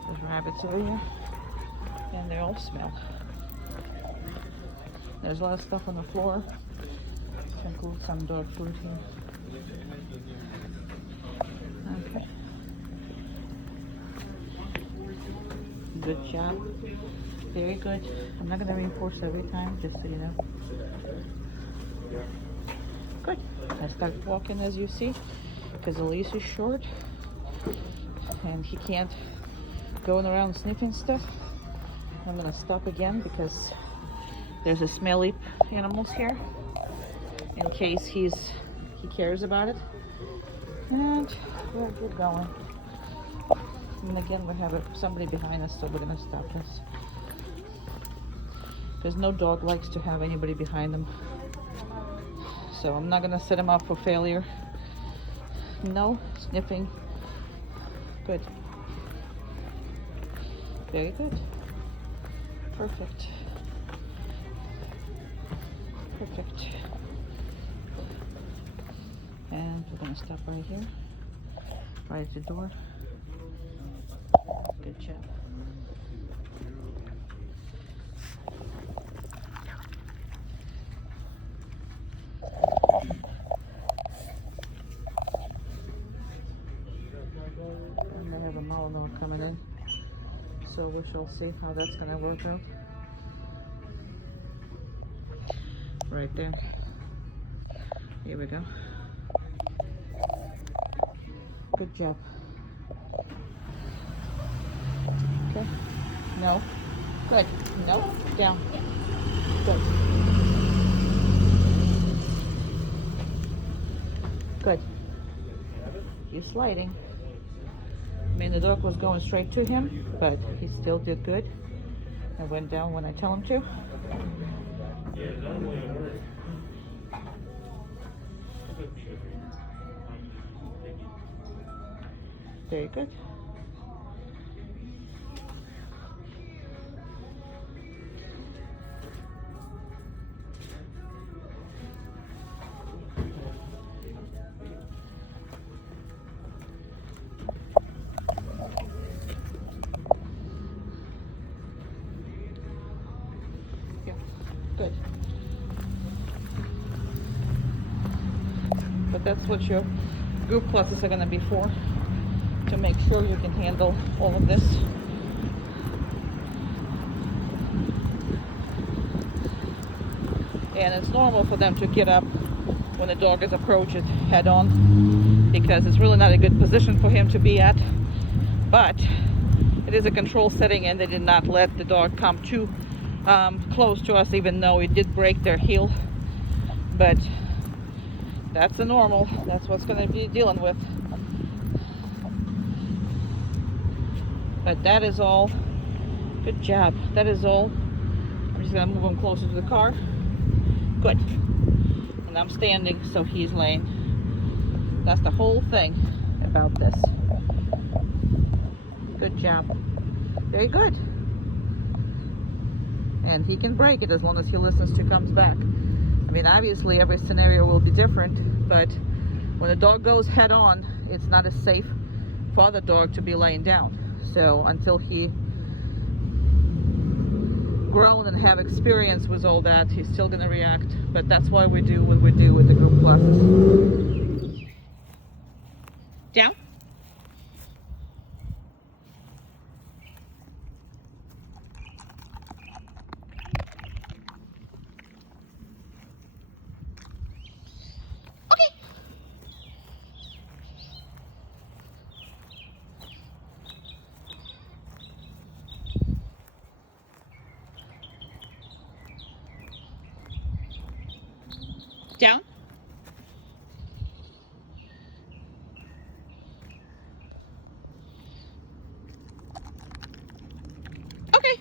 There's rabbits over here, and they all smell. There's a lot of stuff on the floor, to include some dog food here. Okay. Good job. Very good. I'm not going to reinforce every time, just so you know. Good. I start walking as you see, because the leash is short and he can't go around sniffing stuff. I'm going to stop again because there's a smelly animals here in case he cares about it. And we'll get going. And again, we have somebody behind us, so we're going to stop this. Because no dog likes to have anybody behind them. So I'm not going to set him up for failure. No sniffing. Good. Very good. Perfect. Perfect. And we're going to stop right here. Right at the door. Good job. And I have a Malinois coming in, so we shall see how that's going to work out. Right there. Here we go. Good job. Okay. No. Good. No. Down. Good. Good. He's sliding. I mean, the dog was going straight to him, but he still did good. And went down when I tell him to. Very good. Yeah, good. But that's what your group classes are going to be for, to make sure you can handle all of this. And it's normal for them to get up when the dog is approached head on, because it's really not a good position for him to be at. But it is a control setting, and they did not let the dog come too close to us, even though it did break their heel. But that's the normal. That's what's going to be dealing with. But that is all. Good job. That is all. I'm just going to move him closer to the car. Good. And I'm standing, so he's laying. That's the whole thing about this. Good job. Very good. And he can break it as long as he listens to comes back. I mean, obviously every scenario will be different, but when the dog goes head on, it's not as safe for the dog to be laying down. So until he grown and have experience with all that, he's still going to react. But that's why we do what we do with the group classes. Down. Okay. Down. Okay.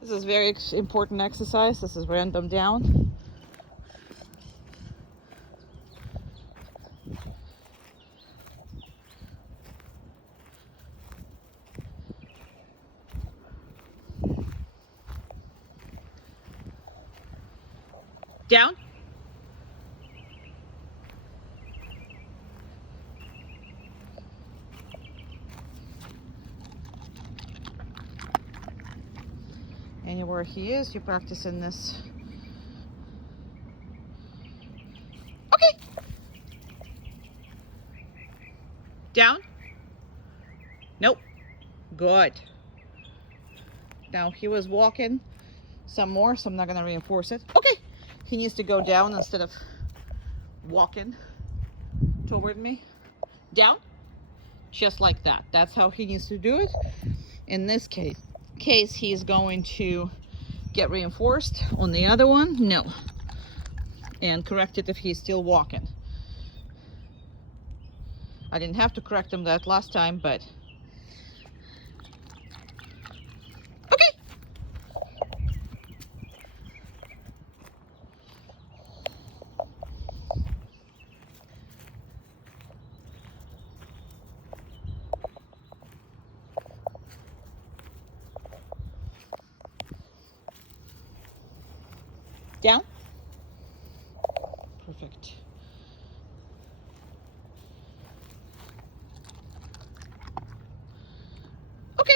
This is very important exercise. This is random down. Down. Anywhere he is, you practice in this. Okay. Down. Nope. Good. Now he was walking some more, so I'm not going to reinforce it. Okay. He needs to go down instead of walking toward me. Down. Just like that. That's how he needs to do it. In this case he's going to get reinforced. On the other one, no. And correct it if he's still walking. I didn't have to correct him that last time, but okay. Down. Perfect. Okay.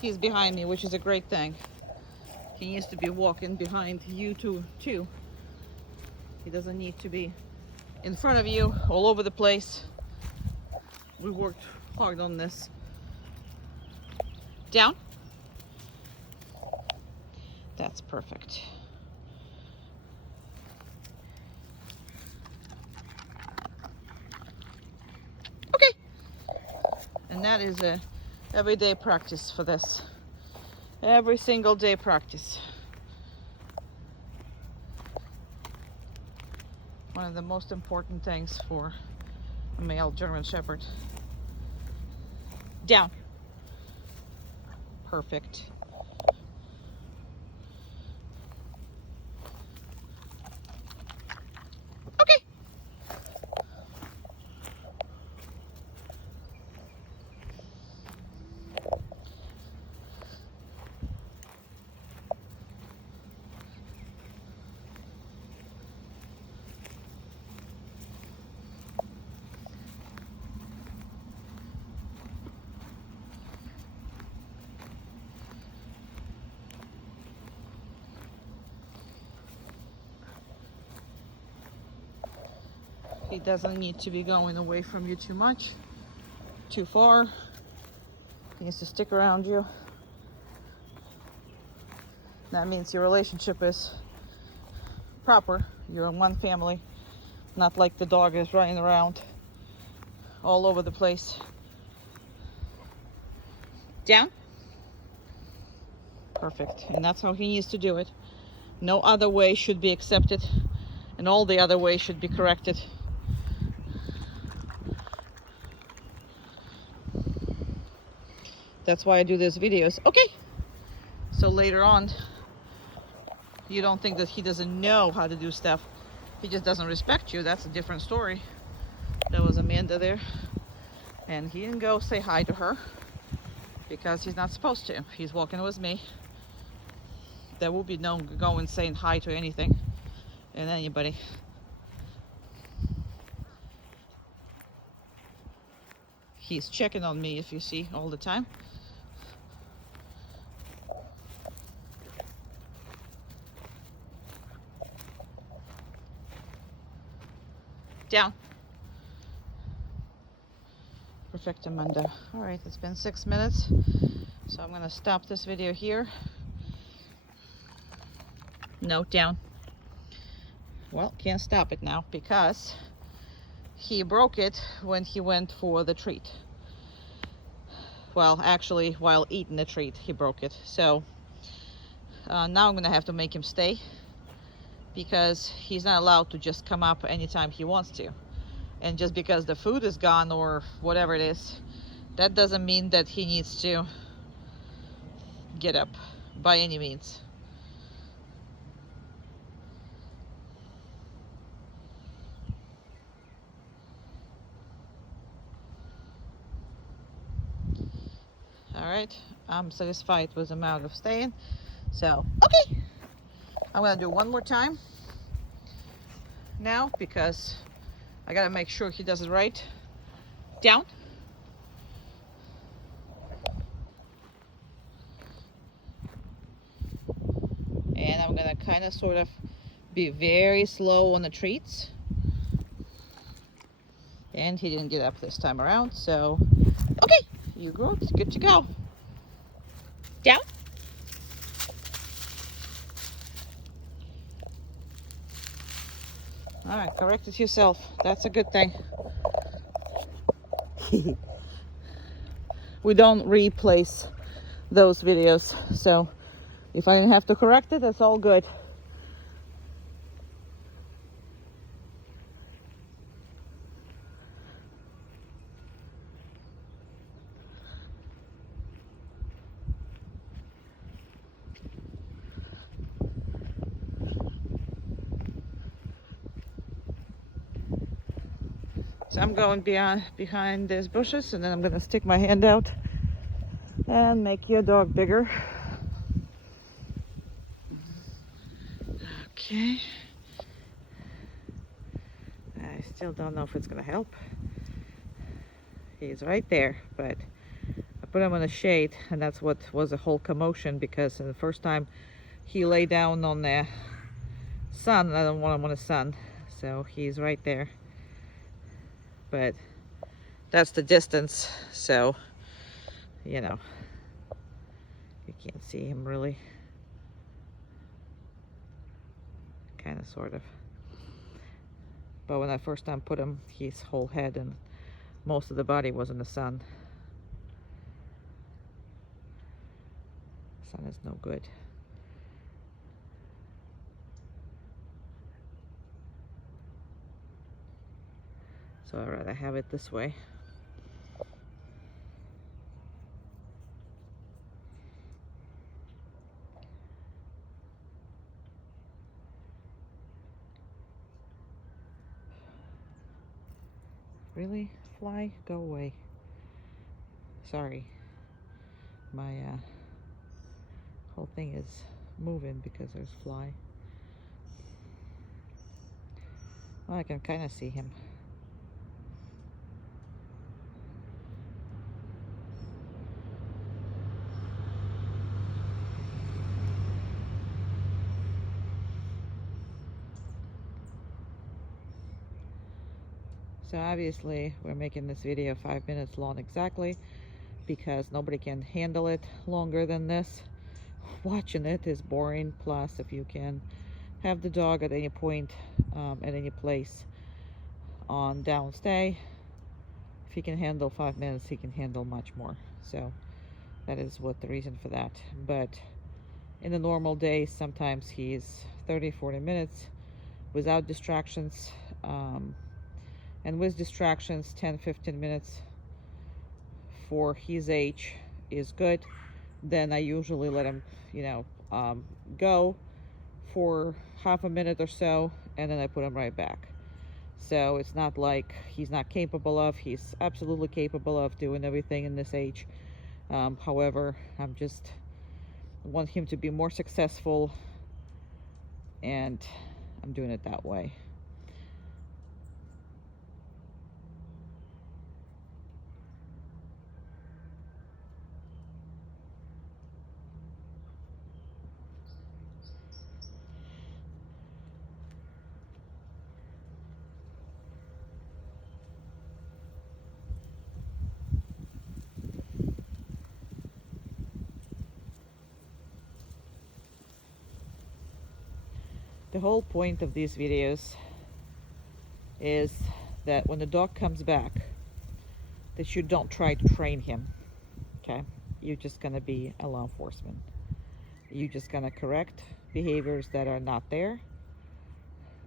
He's behind me, which is a great thing. He needs to be walking behind you too. He doesn't need to be in front of you, all over the place. We worked hard on this. Down. That's perfect. Okay. And that is a everyday practice for this. Every single day practice. One of the most important things for a male German Shepherd. Down. Perfect. Okay. He doesn't need to be going away from you too much, too far. He needs to stick around you. That means your relationship is proper. You're in one family, not like the dog is running around all over the place. Down. Perfect. And that's how he needs to do it. No other way should be accepted, and all the other ways should be corrected. That's why I do these videos. Okay. So later on, you don't think that he doesn't know how to do stuff. He just doesn't respect you. That's a different story. That was Amanda there. And he didn't go say hi to her because he's not supposed to. He's walking with me. There will be no going saying hi to anything and anybody. He's checking on me, if you see, all the time. Down. Perfect, Amanda. All right, it's been 6 minutes, so I'm gonna stop this video here. No, down. Well, can't stop it now because he broke it when he went for the treat. Well, actually, while eating the treat, he broke it. So now I'm gonna have to make him stay, because he's not allowed to just come up anytime he wants to. And just because the food is gone or whatever it is, that doesn't mean that he needs to get up by any means. All right, I'm satisfied with the amount of staying. So, okay, I'm gonna do one more time now because I gotta make sure he does it right. Down. And I'm gonna kind of sort of be very slow on the treats. And he didn't get up this time around, so okay, you good to go. Down. All right, correct it yourself. That's a good thing. We don't replace those videos, so if I didn't have to correct it, that's all good. So I'm going behind these bushes, and then I'm gonna stick my hand out and make your dog bigger. Okay. I still don't know if it's gonna help. He's right there, but I put him in the shade, and that's what was a whole commotion, because the first time he lay down on the sun, I don't want him on the sun. So he's right there. But that's the distance, so, you know, you can't see him really. Kind of, sort of. But when I first time put him, his whole head and most of the body was in the sun. Sun is no good. So I'd rather have it this way. Really? Fly? Go away. Sorry. My whole thing is moving because there's fly. Well, I can kind of see him. So obviously we're making this video 5 minutes long exactly because nobody can handle it longer than this. Watching it is boring. Plus, if you can have the dog at any point, at any place on downstay, if he can handle 5 minutes, he can handle much more. So that is what the reason for that. But in the normal days, sometimes he's 30-40 minutes without distractions, and with distractions 10-15 minutes for his age is good. Then I usually let him, go for half a minute or so, and then I put him right back. So it's not like he's not capable of. He's absolutely capable of doing everything in this age. However, I'm just want him to be more successful, and I'm doing it that way. The whole point of these videos is that when the dog comes back, that you don't try to train him, okay? You're just gonna be a law enforcement. You're just gonna correct behaviors that are not there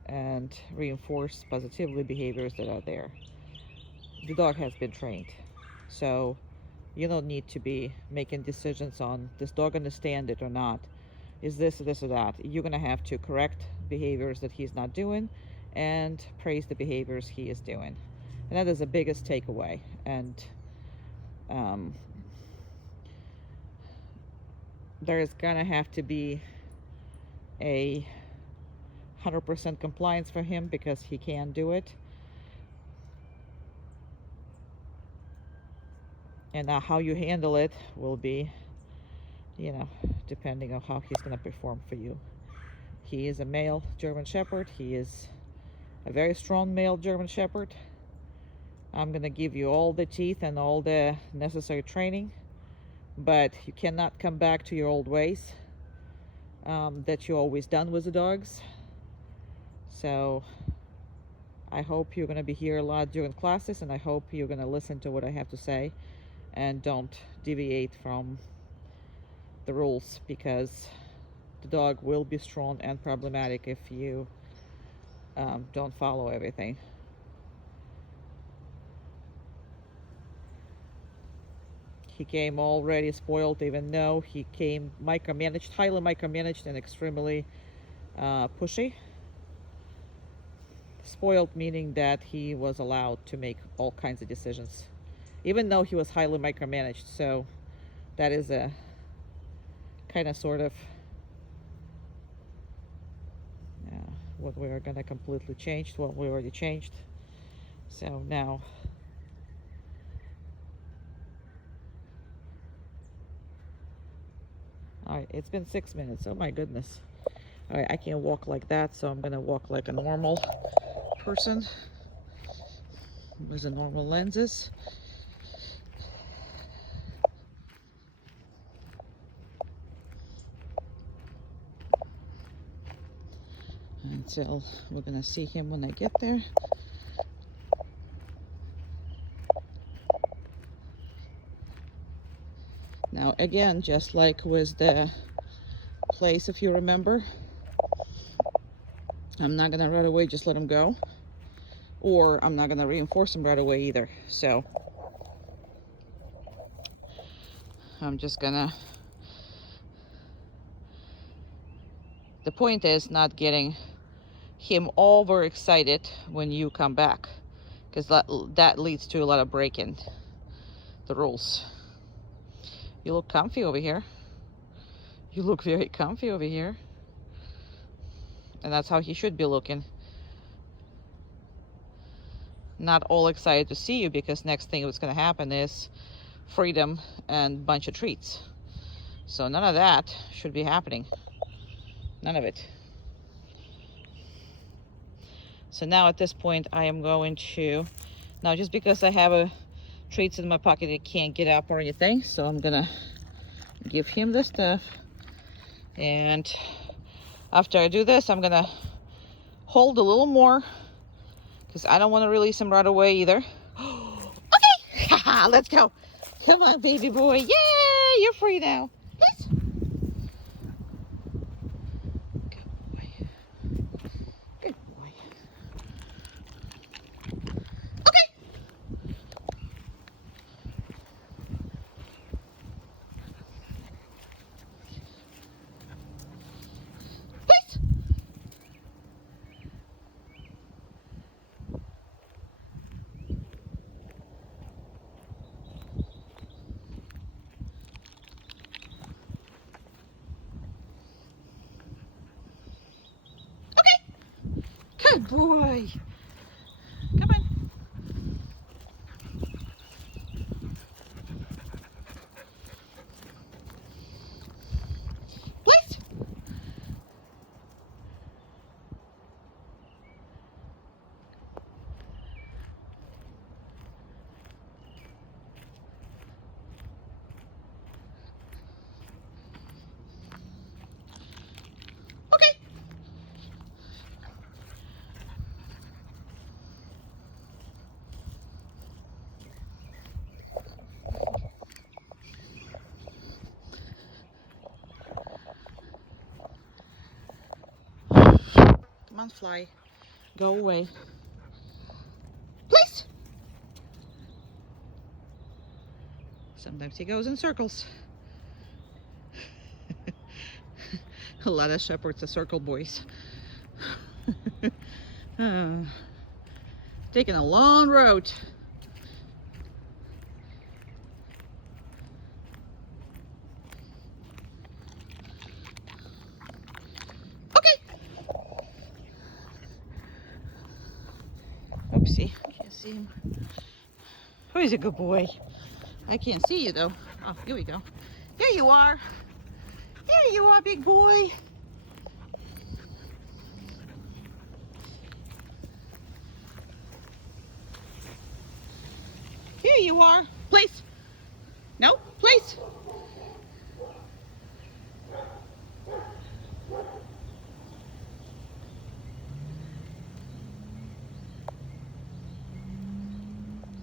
and reinforce positively behaviors that are there. The dog has been trained, so you don't need to be making decisions on this dog understand it or not. Is this or this or that? You're gonna have to correct behaviors that he's not doing and praise the behaviors he is doing. And that is the biggest takeaway. And there is gonna have to be a 100% compliance for him because he can do it. And how you handle it will be, depending on how he's gonna perform for you. He is a male German Shepherd. He is a very strong male German Shepherd. I'm gonna give you all the teeth and all the necessary training, but you cannot come back to your old ways that you always done with the dogs. So I hope you're gonna be here a lot during classes, and I hope you're gonna listen to what I have to say and don't deviate from the rules, because the dog will be strong and problematic if you don't follow everything. He came already spoiled, even though he came micromanaged, highly micromanaged, and extremely pushy. Spoiled meaning that he was allowed to make all kinds of decisions, even though he was highly micromanaged. So that is a kind of sort of what we are going to completely change, what we already changed. So now all right, it's been 6 minutes. Oh my goodness. All right, I can't walk like that, so I'm gonna walk like a normal person with the normal lenses. Until we're gonna see him when I get there. Now again, just like with the place, if you remember, I'm not gonna right away just let him go, or I'm not gonna reinforce him right away either. So I'm just gonna, the point is not getting him overexcited when you come back, because that leads to a lot of breaking the rules. You look comfy over here. You look very comfy over here. And that's how he should be looking. Not all excited to see you, because next thing that's going to happen is freedom and bunch of treats. So none of that should be happening. None of it. So now at this point, I am going to, now just because I have a treats in my pocket, it can't get up or anything, so I'm gonna give him the stuff. And after I do this, I'm gonna hold a little more, because I don't want to release him right away either. Okay, let's go. Come on, baby boy. Yeah, you're free now. Please. Good boy. Good boy. Okay. Please. Good boy. Come on. Please. Okay. Come on, fly. Go away. Please. Sometimes he goes in circles. A lot of shepherds are circle boys. Taking a long road. Okay. Oopsie, can't see him. Oh, he's a good boy. I can't see you though. Oh, here we go. Here you are. Here you are, big boy. Here you are. Please. No, please.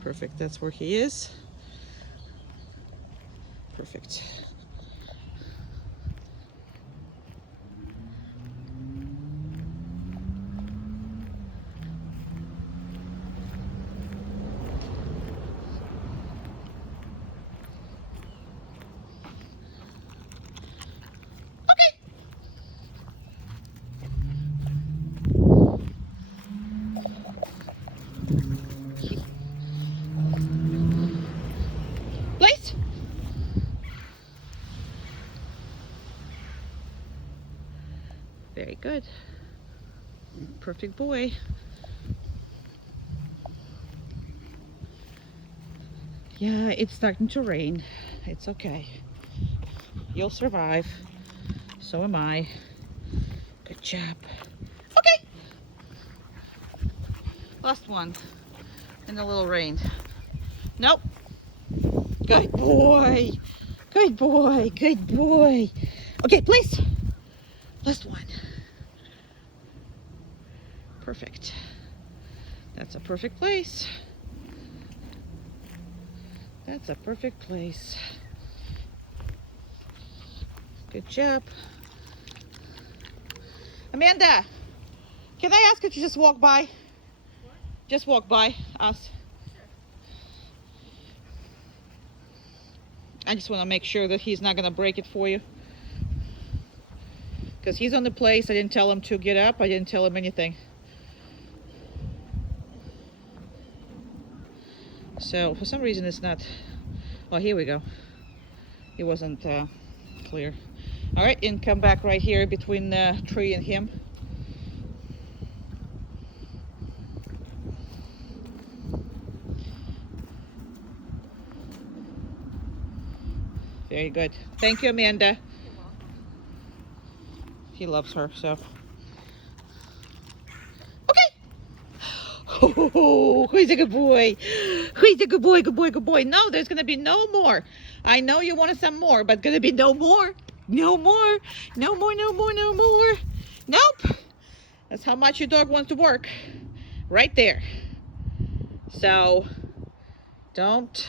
Perfect. That's where he is. Perfect. Please. Very good. Perfect boy. Yeah, it's starting to rain. It's okay. You'll survive. So am I. Good job. Okay. Last one. In a little rain. Nope. Good boy. Good boy. Good boy. Okay, please. Last one. Perfect. That's a perfect place. That's a perfect place. Good job. Amanda, can I ask you to just walk by? What? Just walk by us. I just want to make sure that he's not going to break it for you. Because he's on the place. I didn't tell him to get up. I didn't tell him anything. So for some reason it's not. Oh, here we go. It wasn't clear. All right, and come back right here between the tree and him. Very good. Thank you, Amanda. He loves her, so. Oh, he's a good boy. He's a good boy, good boy, good boy. No, there's going to be no more. I know you wanted some more, but going to be no more. No more. No more, no more, no more. Nope. That's how much your dog wants to work. Right there. So, don't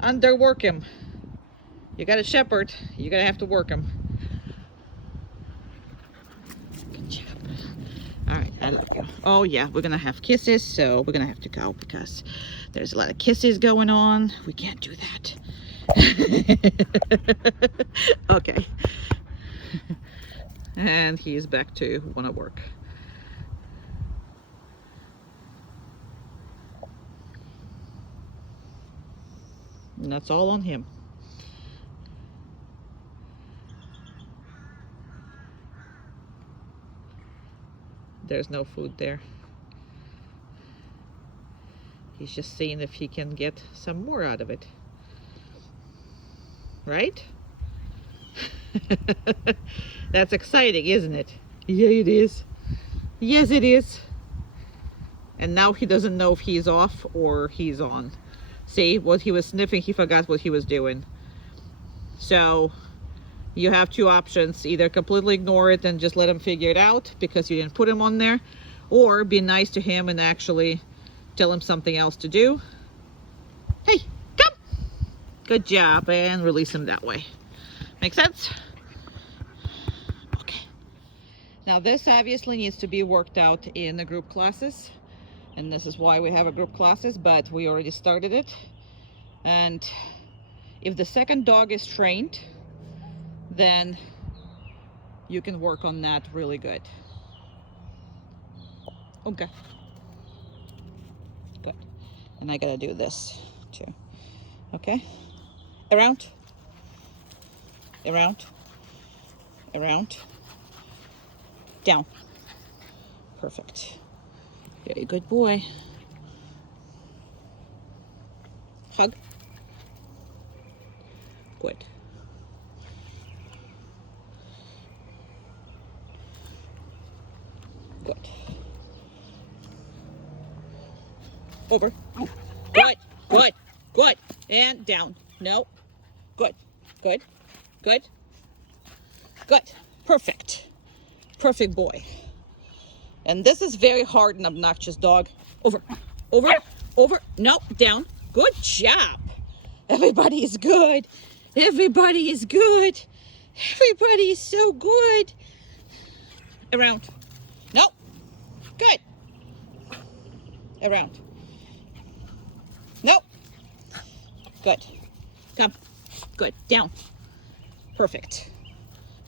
underwork him. You got a shepherd. You're going to have to work him. Good job. All right, I love you. Oh yeah, we're gonna have kisses, so we're gonna have to go because there's a lot of kisses going on. We can't do that. Okay. And he's back to wanna work. And that's all on him. There's no food there. He's just seeing if he can get some more out of it. Right? That's exciting, isn't it? Yeah, it is. Yes, it is. And now he doesn't know if he's off or he's on. See, what he was sniffing, he forgot what he was doing. So you have two options. Either completely ignore it and just let him figure it out because you didn't put him on there, or be nice to him and actually tell him something else to do. Hey, come! Good job, and release him that way. Make sense? Okay. Now this obviously needs to be worked out in the group classes, and this is why we have a group classes, but we already started it. And if the second dog is trained, then you can work on that really good. Okay. Good. And I gotta do this too. Okay. Around. Around. Around. Down. Perfect. Very good boy. Hug. Good. Good. Over. Good. Good. Good. And down. No. Good. Good. Good. Good. Perfect. Perfect boy. And this is very hard and obnoxious dog. Over. Over. Over. No. Down. Good job. Everybody is good. Everybody is good. Everybody is so good. Around. No. Good. Around. No. Good. Come. Good. Down. Perfect.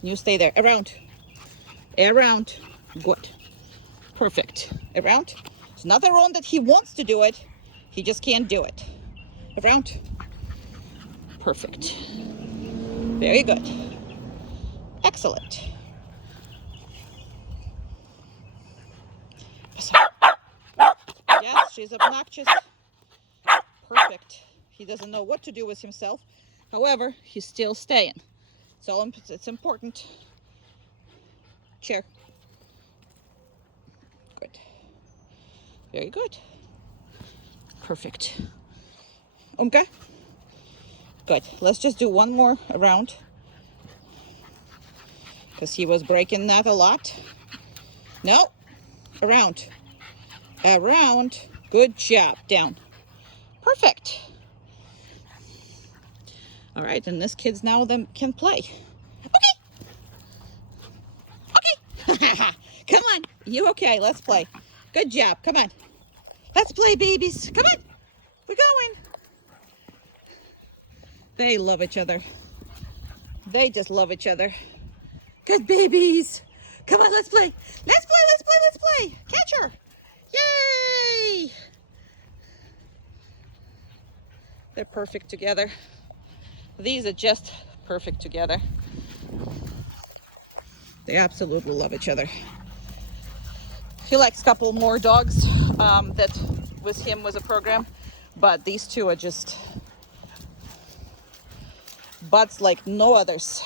You stay there. Around. Around. Good. Perfect. Around. It's nothing wrong that he wants to do it. He just can't do it. Around. Perfect. Very good. Excellent. Yes, she's obnoxious. Perfect. He doesn't know what to do with himself. However, he's still staying. So it's important. Chair. Good. Very good. Perfect. Umka? Good. Let's just do one more around, because he was breaking that a lot. No, around. Around. Good job. Down. Perfect. All right, and this kids now them can play. Okay. Come on. You okay? Let's play. Good job. Come on. Let's play, babies. Come on. We're going. They love each other. They just love each other. Good babies. Come on, let's play. Let's play, let's play, let's play. Catch her. Yay! They're perfect together. These are just perfect together. They absolutely love each other. He likes a couple more dogs that with him was a program, but these two are just buds like no others.